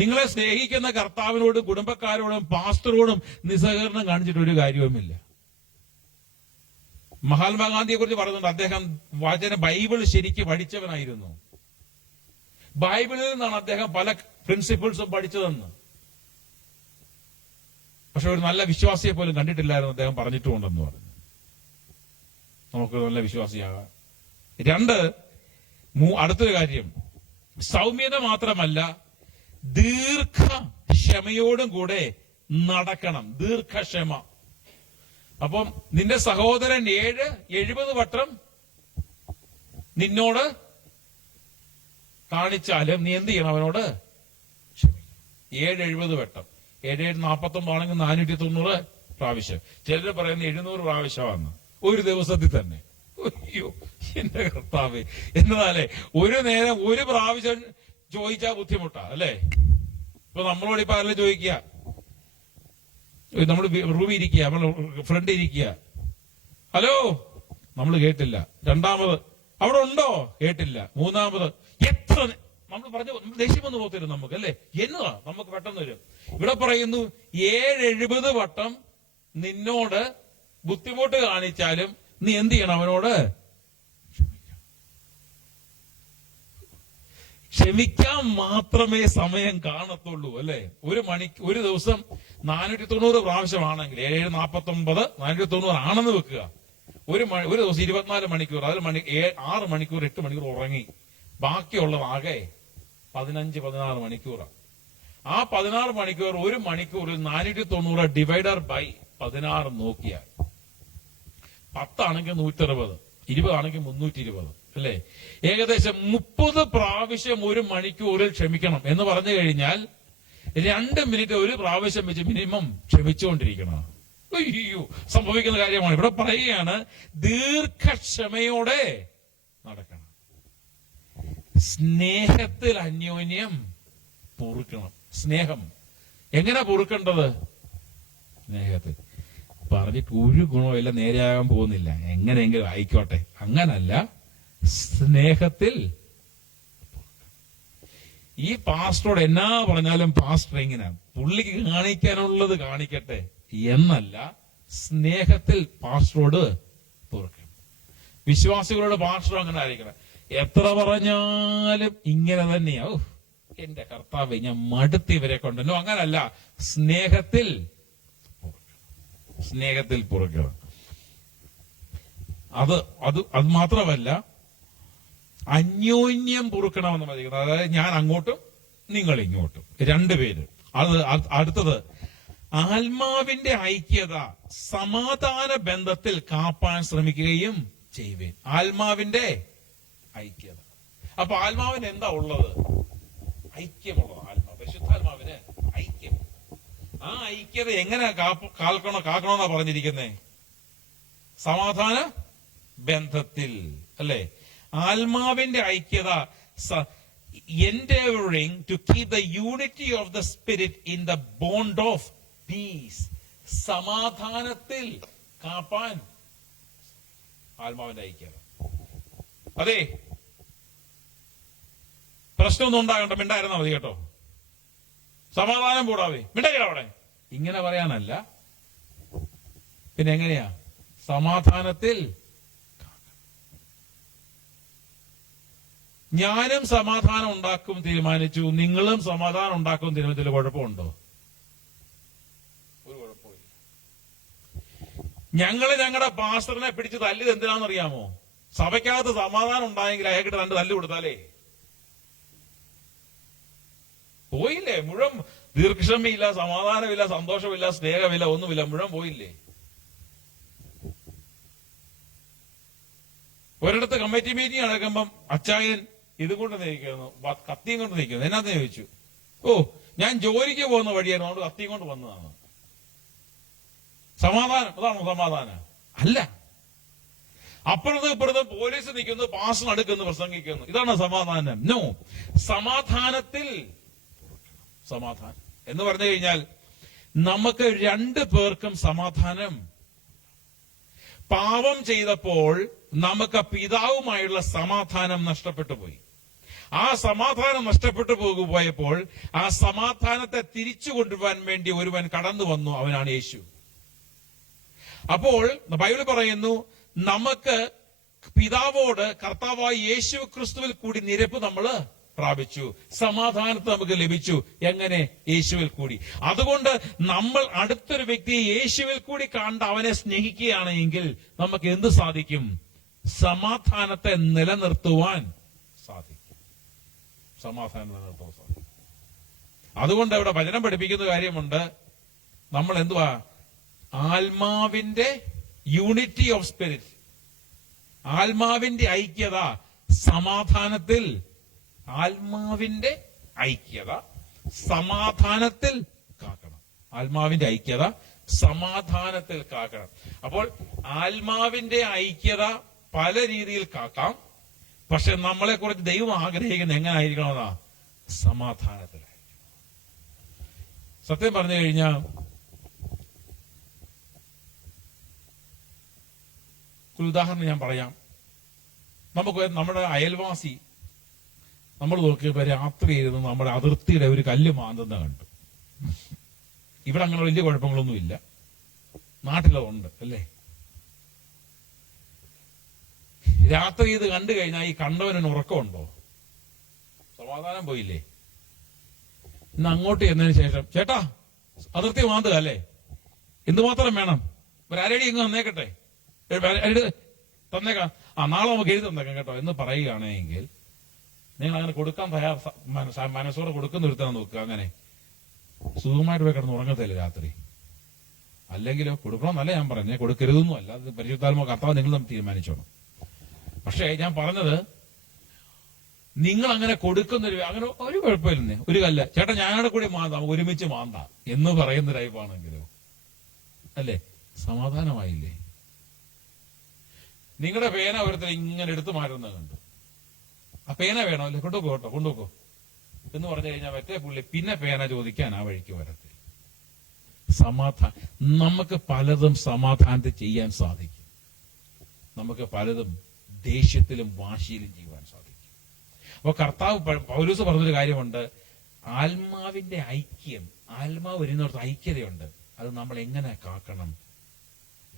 നിങ്ങളെ സ്നേഹിക്കുന്ന കർത്താവിനോടും കുടുംബക്കാരോടും പാസ്റ്ററോടും നിസ്സഹകരണം കാണിച്ചിട്ട് ഒരു കാര്യവുമില്ല. മഹാത്മാഗാന്ധിയെ കുറിച്ച് പറയുന്നുണ്ട്, അദ്ദേഹം ബൈബിൾ ശരിക്കും പഠിച്ചവനായിരുന്നു. ബൈബിളിൽ നിന്നാണ് അദ്ദേഹം പല പ്രിൻസിപ്പിൾസും പഠിച്ചതെന്ന്. പക്ഷെ ഒരു നല്ല വിശ്വാസിയെ പോലും കണ്ടിട്ടില്ലായിരുന്നു അദ്ദേഹം പറഞ്ഞിട്ടുമുണ്ടെന്ന് പറഞ്ഞു. നമുക്ക് നല്ല വിശ്വാസിയാകാം. രണ്ട്, അടുത്തൊരു കാര്യം, സൗമ്യത മാത്രമല്ല, ദീർഘക്ഷമയോടും കൂടെ നടക്കണം. ദീർഘക്ഷമ. അപ്പം നിന്റെ സഹോദരൻ 70 വട്ടം നിന്നോട് കാണിച്ചാലും നീ എന്ത് ചെയ്യണം? അവനോട് ക്ഷമിക്കണം. 70 വട്ടം. 7 ആണെങ്കിൽ 490 പ്രാവശ്യം. ചിലർ പറയുന്ന 700 പ്രാവശ്യമാണ് ഒരു ദിവസത്തിൽ തന്നെ. അയ്യോ എന്റെ കർത്താവേ! എന്നതാലേ ഒരു നേരം ഒരു പ്രാവശ്യം ചോദിച്ചാൽ ബുദ്ധിമുട്ടാ അല്ലേ? ഇപ്പൊ നമ്മളോട് ഇപ്പൊ ആരെല്ലാം ചോദിക്കുക, നമ്മൾ റൂമിൽ ഇരിക്കുക, നമ്മൾ ഫ്രണ്ട് ഇരിക്കുക, ഹലോ, നമ്മൾ കേട്ടില്ല. രണ്ടാമത്, അവിടെ ഉണ്ടോ? കേട്ടില്ല. മൂന്നാമത്, എത്ര നമ്മൾ പറഞ്ഞു ദേഷ്യം വന്ന് പോകത്തില്ല നമുക്ക് അല്ലേ? എന്നതാ നമുക്ക് പെട്ടെന്ന് വരും. ഇവിടെ പറയുന്നു 70 വട്ടം നിന്നോട് ബുദ്ധിമുട്ട് കാണിച്ചാലും നീ എന്ത് ചെയ്യണം? അവനോട് ക്ഷമിക്കാൻ മാത്രമേ സമയം കാണത്തുള്ളൂ അല്ലെ? ഒരു ദിവസം 490 പ്രാവശ്യമാണെങ്കിൽ 749 490 ആണെന്ന് വെക്കുക. ഒരു ദിവസം 24 മണിക്കൂർ, അതിൽ 6 മണിക്കൂർ 8 മണിക്കൂർ ഉറങ്ങി, ബാക്കിയുള്ളത് ആകെ 15-16 മണിക്കൂറാണ്. ആ 16 മണിക്കൂർ, ഒരു മണിക്കൂറിൽ 490 ഡിവൈഡർ ബൈ 16 നോക്കിയാൽ 10 ആണെങ്കിൽ 160, 20 ആണെങ്കിൽ 320 അല്ലേ? ഏകദേശം 30 പ്രാവശ്യം ഒരു മണിക്കൂറിൽ ക്ഷമിക്കണം എന്ന് പറഞ്ഞു കഴിഞ്ഞാൽ 2 മിനിറ്റ് ഒരു പ്രാവശ്യം വെച്ച് മിനിമം ക്ഷമിച്ചുകൊണ്ടിരിക്കണം. അയ്യോ, സംഭവിക്കുന്ന കാര്യമാണ്. ഇവിടെ പറയുകയാണ്, ദീർഘക്ഷമയോടെ നടക്കണം. സ്നേഹത്തിൽ അന്യോന്യം പൊറുക്കണം. സ്നേഹം എങ്ങനെ പൊറുക്കേണ്ടത്? സ്നേഹത്തിൽ. പറഞ്ഞിട്ട് ഒരു ഗുണമില്ല, നേരെയാകാൻ പോകുന്നില്ല, എങ്ങനെയെങ്കിലും ആയിക്കോട്ടെ, അങ്ങനല്ല. സ്നേഹത്തിൽ. ഈ പാസ്റ്ററോട് എന്നാ പറഞ്ഞാലും പാസ്റ്റർ എങ്ങനെ പുള്ളിക്ക് കാണിക്കാനുള്ളത് കാണിക്കട്ടെ എന്നല്ല, സ്നേഹത്തിൽ പാസ്റ്ററോട് പൊറുക്കണം. വിശ്വാസികളോട് പാസ്റ്റർ അങ്ങനെ ആയിരിക്കണം. എത്ര പറഞ്ഞാലും ഇങ്ങനെ തന്നെയാ, എന്റെ കർത്താവ് ഞാൻ മടുത്ത് ഇവരെ കൊണ്ടല്ലോ, അങ്ങനല്ല. സ്നേഹത്തിൽ പൊറുക്കണം. അത് മാത്രമല്ല, അന്യോന്യം പൊറുക്കണമെന്ന് പറയുന്നത്. അതായത് ഞാൻ അങ്ങോട്ടും നിങ്ങൾ ഇങ്ങോട്ടും, രണ്ടുപേര്. അടുത്തത്, ആത്മാവിന്റെ ഐക്യത സമാധാന ബന്ധത്തിൽ കാപ്പാൻ ശ്രമിക്കുകയും ചെയ്യുവേൻ. ആത്മാവിന്റെ ഐക്യത. അപ്പൊ ആത്മാവിന് എന്താ ഉള്ളത്? ഐക്യമുള്ളത്. ആത്മാവ്, പരിശുദ്ധാത്മാവിന് ഐക്യം. ആ ഐക്യത എങ്ങനെ കാക്കണമെന്നാ പറഞ്ഞിരിക്കുന്നേ? സമാധാന ബന്ധത്തിൽ അല്ലേ? ആത്മാവിന്റെ ഐക്യത, endeavoring to keep the unity of the spirit in the bond of peace. സമാധാനത്തിൽ കാപ്പാൻ ആത്മാവിന്റെ ഐക്യത. അതെ, പ്രശ്നമൊന്നും ഉണ്ടാകണ്ട, മിണ്ടായിരുന്നാ മതി കേട്ടോ, സമാധാനം കൂടാവേ, മിണ്ടകിട അവിടെ, ഇങ്ങനെ പറയാനല്ല. പിന്നെ എങ്ങനെയാ? സമാധാനത്തിൽ. ഞാനും സമാധാനം ഉണ്ടാക്കും തീരുമാനിച്ചു, നിങ്ങളും സമാധാനം ഉണ്ടാക്കും തീരുമാനിച്ചതിൽ കുഴപ്പമുണ്ടോ? ഒരു കുഴപ്പമില്ല. ഞങ്ങളുടെ പാസ്റ്ററിനെ പിടിച്ച് തല്ലിയത് എന്തിനാണെന്നറിയാമോ? സഭയ്ക്കകത്ത് സമാധാനം ഉണ്ടായെങ്കിൽ അയാൾക്കിട്ട് രണ്ട് തല്ല് കൊടുത്താലേ പോയില്ലേ? മുഴുവൻ ദീർഘക്ഷമയില്ല, സമാധാനമില്ല, സന്തോഷമില്ല, സ്നേഹമില്ല, ഒന്നുമില്ല, മുഴുവൻ പോയില്ലേ? ഒരിടത്ത് കമ്മിറ്റി മീറ്റിംഗ് നടക്കുമ്പം അച്ചായൻ ഇതും കൊണ്ട് നിൽക്കുന്നു, കത്തിയും കൊണ്ട് നിൽക്കുന്നു. എന്നാന്ന് ചോദിച്ചു. ഓ, ഞാൻ ജോലിക്ക് പോകുന്ന വഴിയായിരുന്നു, അതുകൊണ്ട് കത്തിയും കൊണ്ട് വന്നതാണ്. സമാധാനം അതാണോ സമാധാനം? അല്ല. അപ്പുറത്ത് ഇപ്പുറത്ത് പോലീസ് നിൽക്കുന്നു, പാസ് നടക്കുന്നു, പ്രസംഗിക്കുന്നു. ഇതാണ് സമാധാനം? നോ. സമാധാനത്തിൽ സമാധാനം എന്ന് പറഞ്ഞു കഴിഞ്ഞാൽ നമുക്ക് രണ്ടു പേർക്കും സമാധാനം. പാപം ചെയ്തപ്പോൾ നമുക്ക് പിതാവുമായുള്ള സമാധാനം നഷ്ടപ്പെട്ടു പോയി. ആ സമാധാനം നഷ്ടപ്പെട്ടു പോയപ്പോൾ ആ സമാധാനത്തെ തിരിച്ചു കൊണ്ടുപോകാൻ വേണ്ടി ഒരുവൻ കടന്നു വന്നു, അവനാണ് യേശു. അപ്പോൾ ബൈബിൾ പറയുന്നു, നമുക്ക് പിതാവോട് കർത്താവായ യേശു ക്രിസ്തുവിൽ കൂടി നിരപ്പ് നമ്മൾ പ്രാപിച്ചു, സമാധാനത്തെ നമുക്ക് ലഭിച്ചു. എങ്ങനെ? യേശുവിൽ കൂടി. അതുകൊണ്ട് നമ്മൾ അടുത്തൊരു വ്യക്തിയെ യേശുവിൽ കൂടി കണ്ട് അവനെ സ്നേഹിക്കുകയാണ് എങ്കിൽ നമുക്ക് എന്ത് സാധിക്കും? സമാധാനത്തെ നിലനിർത്തുവാൻ സാധിക്കും. സമാധാനം നിലനിർത്താൻ സാധിക്കും. അതുകൊണ്ട് ഇവിടെ വചനം പഠിപ്പിക്കുന്ന കാര്യമുണ്ട്. നമ്മൾ എന്തുവാ? ആത്മാവിന്റെ യൂണിറ്റി ഓഫ് സ്പിരിറ്റ്, ആത്മാവിന്റെ ഐക്യത സമാധാനത്തിൽ. ആത്മാവിന്റെ ഐക്യത സമാധാനത്തിൽ കാക്കണം. ആത്മാവിന്റെ ഐക്യത സമാധാനത്തിൽ കാക്കണം. അപ്പോൾ ആത്മാവിന്റെ ഐക്യത പല രീതിയിൽ കാക്കാം. പക്ഷെ നമ്മളെ കുറിച്ച് ദൈവം ആഗ്രഹിക്കുന്ന എങ്ങനെ ആയിരിക്കണമെന്നാ? സമാധാനത്തിലായിരിക്കണം. സത്യം പറഞ്ഞു കഴിഞ്ഞാൽ ഒരു ഉദാഹരണം ഞാൻ പറയാം. നമുക്ക് നമ്മുടെ അയൽവാസി നമ്മൾ നോക്കിയപ്പോ രാത്രി ഇരുന്ന് നമ്മുടെ അതിർത്തിയുടെ ഒരു കല്ല് മാന്തുന്ന കണ്ടു. ഇവിടെ അങ്ങനെ വലിയ കുഴപ്പങ്ങളൊന്നുമില്ല, നാട്ടിലതുണ്ട് അല്ലേ? രാത്രി ഇത് കണ്ടു കഴിഞ്ഞാൽ ഈ കണ്ടവനൊരു ഉറക്കമുണ്ടോ? സമാധാനം പോയില്ലേ? ഇന്ന് അങ്ങോട്ട് ചെന്നതിന് ശേഷം, ചേട്ടാ അതിർത്തി മാന്തുക അല്ലേ, എന്തുമാത്രം വേണം, ഒരു അരടി ഇങ്ങ് തന്നേക്കട്ടെ, തന്നേക്കാം, നാളെ നമുക്ക് എഴുതി തന്നേക്കാം കേട്ടോ എന്ന് പറയുകയാണെങ്കിൽ നിങ്ങൾ അങ്ങനെ കൊടുക്കാൻ മനസ്സോടെ കൊടുക്കുന്ന ഒരുത്താൻ നോക്കുക. അങ്ങനെ സുഖമായിട്ട് പോയി കിടന്ന് ഉറങ്ങത്തില്ല രാത്രി. അല്ലെങ്കിലോ കൊടുക്കണമെന്നല്ല ഞാൻ പറഞ്ഞേ, കൊടുക്കരുതൊന്നും അല്ല, അത് പരിശുദ്ധാത്മാ കർത്താവ് നിങ്ങൾ തമ്മിൽ തീരുമാനിച്ചോണം. പക്ഷേ ഞാൻ പറഞ്ഞത്, നിങ്ങൾ അങ്ങനെ കൊടുക്കുന്നൊരു അങ്ങനെ ഒരു കുഴപ്പമില്ലെന്നേ, ഒരു കല്ല ചേട്ടാ ഞാനവിടെ കൂടി മാന്താം, ഒരുമിച്ച് മാന്താം എന്ന് പറയുന്ന ടൈപ്പാണെങ്കിലോ അല്ലേ, സമാധാനമായില്ലേ? നിങ്ങളുടെ പേന ഓരോരുത്തർ ഇങ്ങനെ എടുത്തു മാറ്റുന്നത് കണ്ടു. ആ പേന വേണോ? അല്ലെ, കൊണ്ടുപോ കേട്ടോ, കൊണ്ടുപോ എന്ന് പറഞ്ഞു കഴിഞ്ഞാൽ മറ്റേ പുള്ളി പിന്നെ പേന ചോദിക്കാൻ ആ വഴിക്ക് വരത്തെ. സമാധാനം, നമുക്ക് പലതും സമാധാനത്തിൽ ചെയ്യാൻ സാധിക്കും, നമുക്ക് പലതും ദേഷ്യത്തിലും വാശിയിലും ചെയ്യുവാൻ സാധിക്കും. അപ്പൊ കർത്താവ് പൗലോസ് പറഞ്ഞൊരു കാര്യമുണ്ട്, ആത്മാവിന്റെ ഐക്യം, ആത്മാവ് വരുന്നിടത്ത് ഐക്യതയുണ്ട്. അത് നമ്മൾ എങ്ങനെ കാക്കണം?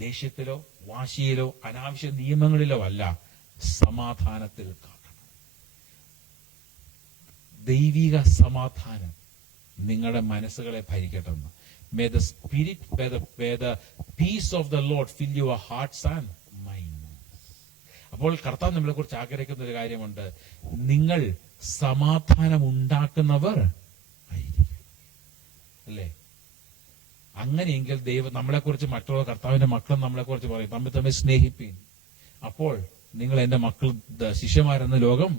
ദേഷ്യത്തിലോ വാശിയിലോ അനാവശ്യ നിയമങ്ങളിലോ അല്ല, സമാധാനത്തിൽ കാക്കണം. ദൈവിക സമാധാനം നിങ്ങളുടെ മനസ്സുകളെ ഭരിക്കട്ടെന്ന്. May the spirit, may the peace of the Lord fill your hearts and minds. അപ്പോൾ കർത്താവ് നമ്മളെ കുറിച്ച് ആഗ്രഹിക്കുന്ന ഒരു കാര്യമുണ്ട്, നിങ്ങൾ സമാധാനം ഉണ്ടാക്കുന്നവർ ആയിരിക്കും അല്ലേ? അങ്ങനെയെങ്കിൽ ദൈവം നമ്മളെക്കുറിച്ച്, മറ്റുള്ള കർത്താവിന്റെ മക്കളും നമ്മളെക്കുറിച്ച് പറയും, തമ്മിൽ സ്നേഹിപ്പീൻ, അപ്പോൾ നിങ്ങൾ എന്റെ മക്കൾ ശിഷ്യന്മാരെന്ന് ലോകം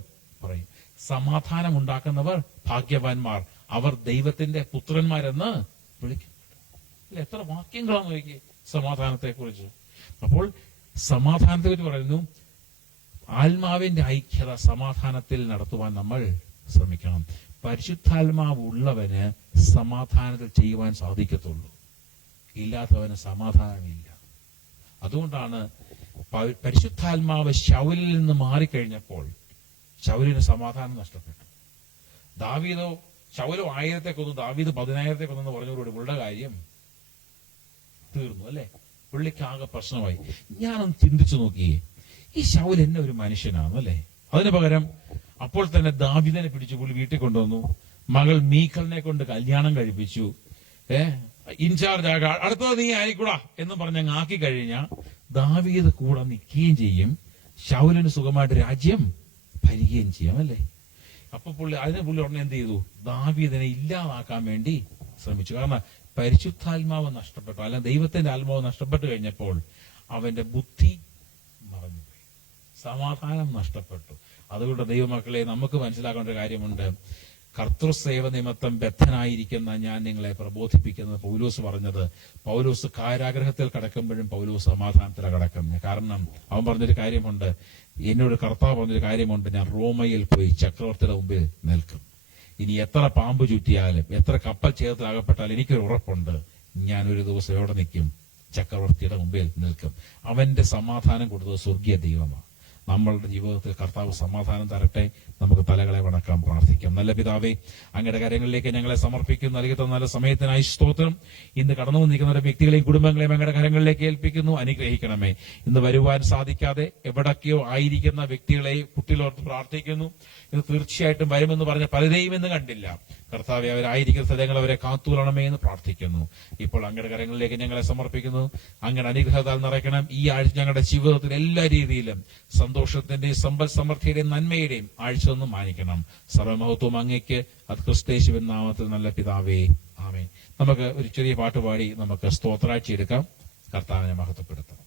പറയും. സമാധാനം ഉണ്ടാക്കുന്നവർ ഭാഗ്യവാന്മാർ, അവർ ദൈവത്തിന്റെ പുത്രന്മാരെന്ന് വിളിക്കും. അല്ലെ, എത്ര വാക്യങ്ങളാണ് നോക്കി സമാധാനത്തെ കുറിച്ച്. അപ്പോൾ സമാധാനത്തെ കുറിച്ച് പറയുന്നു, ആത്മാവിന്റെ ഐക്യത സമാധാനത്തിൽ നടത്തുവാൻ നമ്മൾ ശ്രമിക്കണം. പരിശുദ്ധാത്മാവ് ഉള്ളവന് സമാധാനത്തിൽ ചെയ്യുവാൻ സാധിക്കത്തുള്ളൂ, ഇല്ലാത്തവന് സമാധാനമില്ല. അതുകൊണ്ടാണ് പരിശുദ്ധാത്മാവ് ശൗലിൽ നിന്ന് മാറിക്കഴിഞ്ഞപ്പോൾ ശൗലിന് സമാധാനം നഷ്ടപ്പെട്ടു. ദാവീദോ ശൗലോ 1000 കൊന്നു, ദാവീദ് 10,000 കൊന്നെന്ന് പറഞ്ഞവരോട് പുള്ളിയുടെ കാര്യം തീർന്നു അല്ലെ. പുള്ളിക്ക് ആകെ പ്രശ്നമായി. ഞാനൊന്ന് ചിന്തിച്ചു നോക്കിയേ, ഈ ശൗൽ എന്നെ ഒരു മനുഷ്യനാണ് അല്ലെ. അതിന് പകരം അപ്പോൾ തന്നെ ദാവീദിനെ പിടിച്ചു പുള്ളി വീട്ടിൽ കൊണ്ടുവന്നു, മകൾ മീഖലിനെ കൊണ്ട് കല്യാണം കഴിപ്പിച്ചു. ഇൻചാർജ് ആകാ, അടുത്തത് നീ ആയിക്കൂടാ എന്ന് പറഞ്ഞങ്ങ് ആക്കി കഴിഞ്ഞാൽ ദാവീദ് കൂടെ നിൽക്കുകയും ചെയ്യും, ശൗലിന് സുഖമായിട്ട് രാജ്യം ഭരിക്കുകയും ചെയ്യാം അല്ലേ. അപ്പൊ പുള്ളി ഉടനെ എന്ത് ചെയ്തു? ദാവീദിനെ ഇല്ലാതാക്കാൻ വേണ്ടി ശ്രമിച്ചു. കാരണം പരിശുദ്ധാത്മാവ് നഷ്ടപ്പെട്ടു, അല്ല ദൈവത്തിന്റെ ആത്മാവ് നഷ്ടപ്പെട്ടു കഴിഞ്ഞപ്പോൾ അവന്റെ ബുദ്ധി മറന്നുപോയി, സമാധാനം നഷ്ടപ്പെട്ടു. അതുകൊണ്ട് ദൈവമക്കളെ, നമുക്ക് മനസ്സിലാക്കേണ്ട ഒരു കാര്യമുണ്ട്. കർത്തൃസേവ നിമിത്തം ബദ്ധനായിരിക്കുന്ന ഞാൻ നിങ്ങളെ പ്രബോധിപ്പിക്കുന്നത് പൗലോസ് പറഞ്ഞത്. പൗലോസ് കാരാഗ്രഹത്തിൽ കടക്കുമ്പോഴും പൗലോസ് സമാധാനത്തിലാണ് കടക്കുന്നത്. കാരണം അവൻ പറഞ്ഞൊരു കാര്യമുണ്ട്, എന്നോട് കർത്താവ് പറഞ്ഞൊരു കാര്യമുണ്ട്, ഞാൻ റോമയിൽ പോയി ചക്രവർത്തിയുടെ മുമ്പിൽ നിൽക്കും. ഇനി എത്ര പാമ്പ് ചുറ്റിയാലും എത്ര കപ്പൽ ചേർത്തിലാകപ്പെട്ടാലും എനിക്കൊരു ഉറപ്പുണ്ട്, ഞാൻ ഒരു ദിവസം എവിടെ നിൽക്കും? ചക്രവർത്തിയുടെ മുമ്പിൽ നിൽക്കും. അവന്റെ സമാധാനം കൊടുത്തത് സ്വർഗീയ ദൈവമാണ്. നമ്മളുടെ ജീവിതത്തിൽ കർത്താവ് സമാധാനം തരട്ടെ. നമുക്ക് തലകളെ വണക്കാൻ പ്രാർത്ഥിക്കാം. നല്ല പിതാവേ, അങ്ങയുടെ കരങ്ങളിലേക്ക് ഞങ്ങളെ സമർപ്പിക്കുന്നു. നൽകിയ നല്ല സമയത്തിനായി സ്തോത്രം. ഇന്ന് കടന്നു വന്നിരിക്കുന്ന വ്യക്തികളെയും കുടുംബങ്ങളെയും അങ്ങയുടെ കരങ്ങളിലേക്ക് ഏൽപ്പിക്കുന്നു. അനുഗ്രഹിക്കണമേ. ഇന്ന് വരുവാൻ സാധിക്കാതെ എവിടൊക്കെയോ ആയിരിക്കുന്ന വ്യക്തികളെയും കുട്ടികളോർത്ത് പ്രാർത്ഥിക്കുന്നു. ഇത് തീർച്ചയായിട്ടും വരുമെന്ന് പറഞ്ഞ പലരെയും ഇന്ന് കണ്ടില്ല. കർത്താവെ, അവരായിരിക്കുന്ന സ്ഥലങ്ങൾ അവരെ കാത്തുകൊള്ളണമേ എന്ന് പ്രാർത്ഥിക്കുന്നു. ഇപ്പോൾ അങ്ങയുടെ കരങ്ങളിലേക്ക് ഞങ്ങളെ സമർപ്പിക്കുന്നു. അങ്ങയുടെ അനുഗ്രഹത്താൽ നിറയ്ക്കണം. ഈ ആഴ്ച ഞങ്ങളുടെ ജീവിതത്തിൽ എല്ലാ രീതിയിലും സന്തോഷത്തിന്റെയും സമ്പൽ സമൃദ്ധിയുടെയും നന്മയുടെയും ആഴ്ച ഒന്നും മാനിക്കണം. സർവ്വമഹത്വം അങ്ങയ്ക്ക്. അത് ക്രിസ്തയേശുവിൻ നാമത്തിൽ നല്ല പിതാവേ, ആമേൻ. നമുക്ക് ഒരു ചെറിയ പാട്ടുപാടി നമുക്ക് സ്തോത്രാഴ്ച എടുക്കാം. കർത്താവിനെ മഹത്വപ്പെടുത്താം.